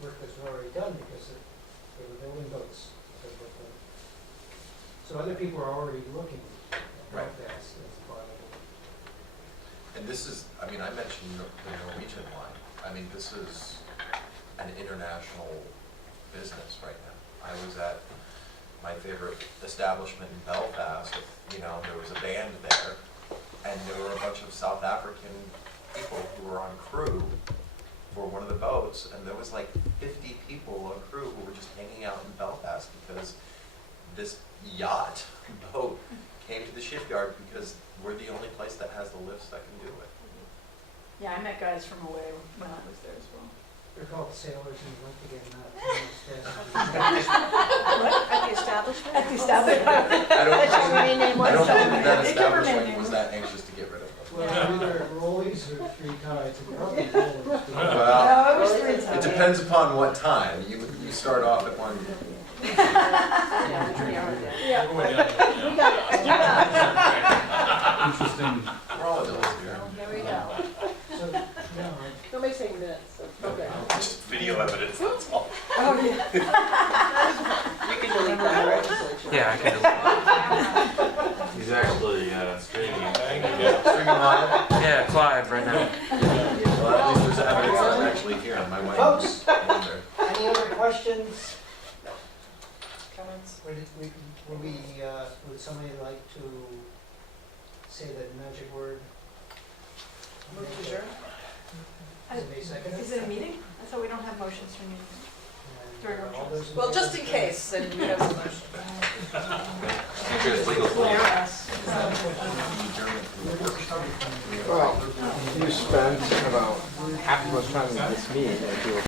work that's already done because they were building boats for Brooklyn. So other people are already looking at Right. Belfast as part of it. And this is, I mean, I mentioned the Norwegian line. I mean, this is an international business right now. I was at my favorite establishment in Belfast. You know, there was a band there, and there were a bunch of South African people who were on crew for one of the boats, and there was like 50 people on crew who were just hanging out in Belfast because this yacht boat came to the shipyard because we're the only place that has the lifts that can do it. Yeah, I met guys from away when I was there as well. They're called sailors and went to get them out of town as fast as What, at the establishment? At the establishment. I don't think that They give her establishment names. was that anxious to get rid of them. well, either rollies or three tides, and probably rollers. Well, No, it was 3 it times. depends upon what time. You start off at one. Yeah. Interesting. We're all adults here. There we go. So, no, Nobody's taking minutes, so, okay. Just video evidence, that's all. Oh, yeah. You can delete that, right? Yeah, I can. He's actually streaming. Streaming live. Yeah, it's live right now. Well, at least there's evidence that I'm actually here. My wife Folks. is in there. any other questions? Comments? Would somebody like to say the magic word? Move to adjourn? Somebody second it? Is it a meeting? I thought we don't have motions for meetings. And all those Well, favor? just in case, and we have some motion. Secret's legal Well, form. us. Well, you spent about half as much time in this meeting as you were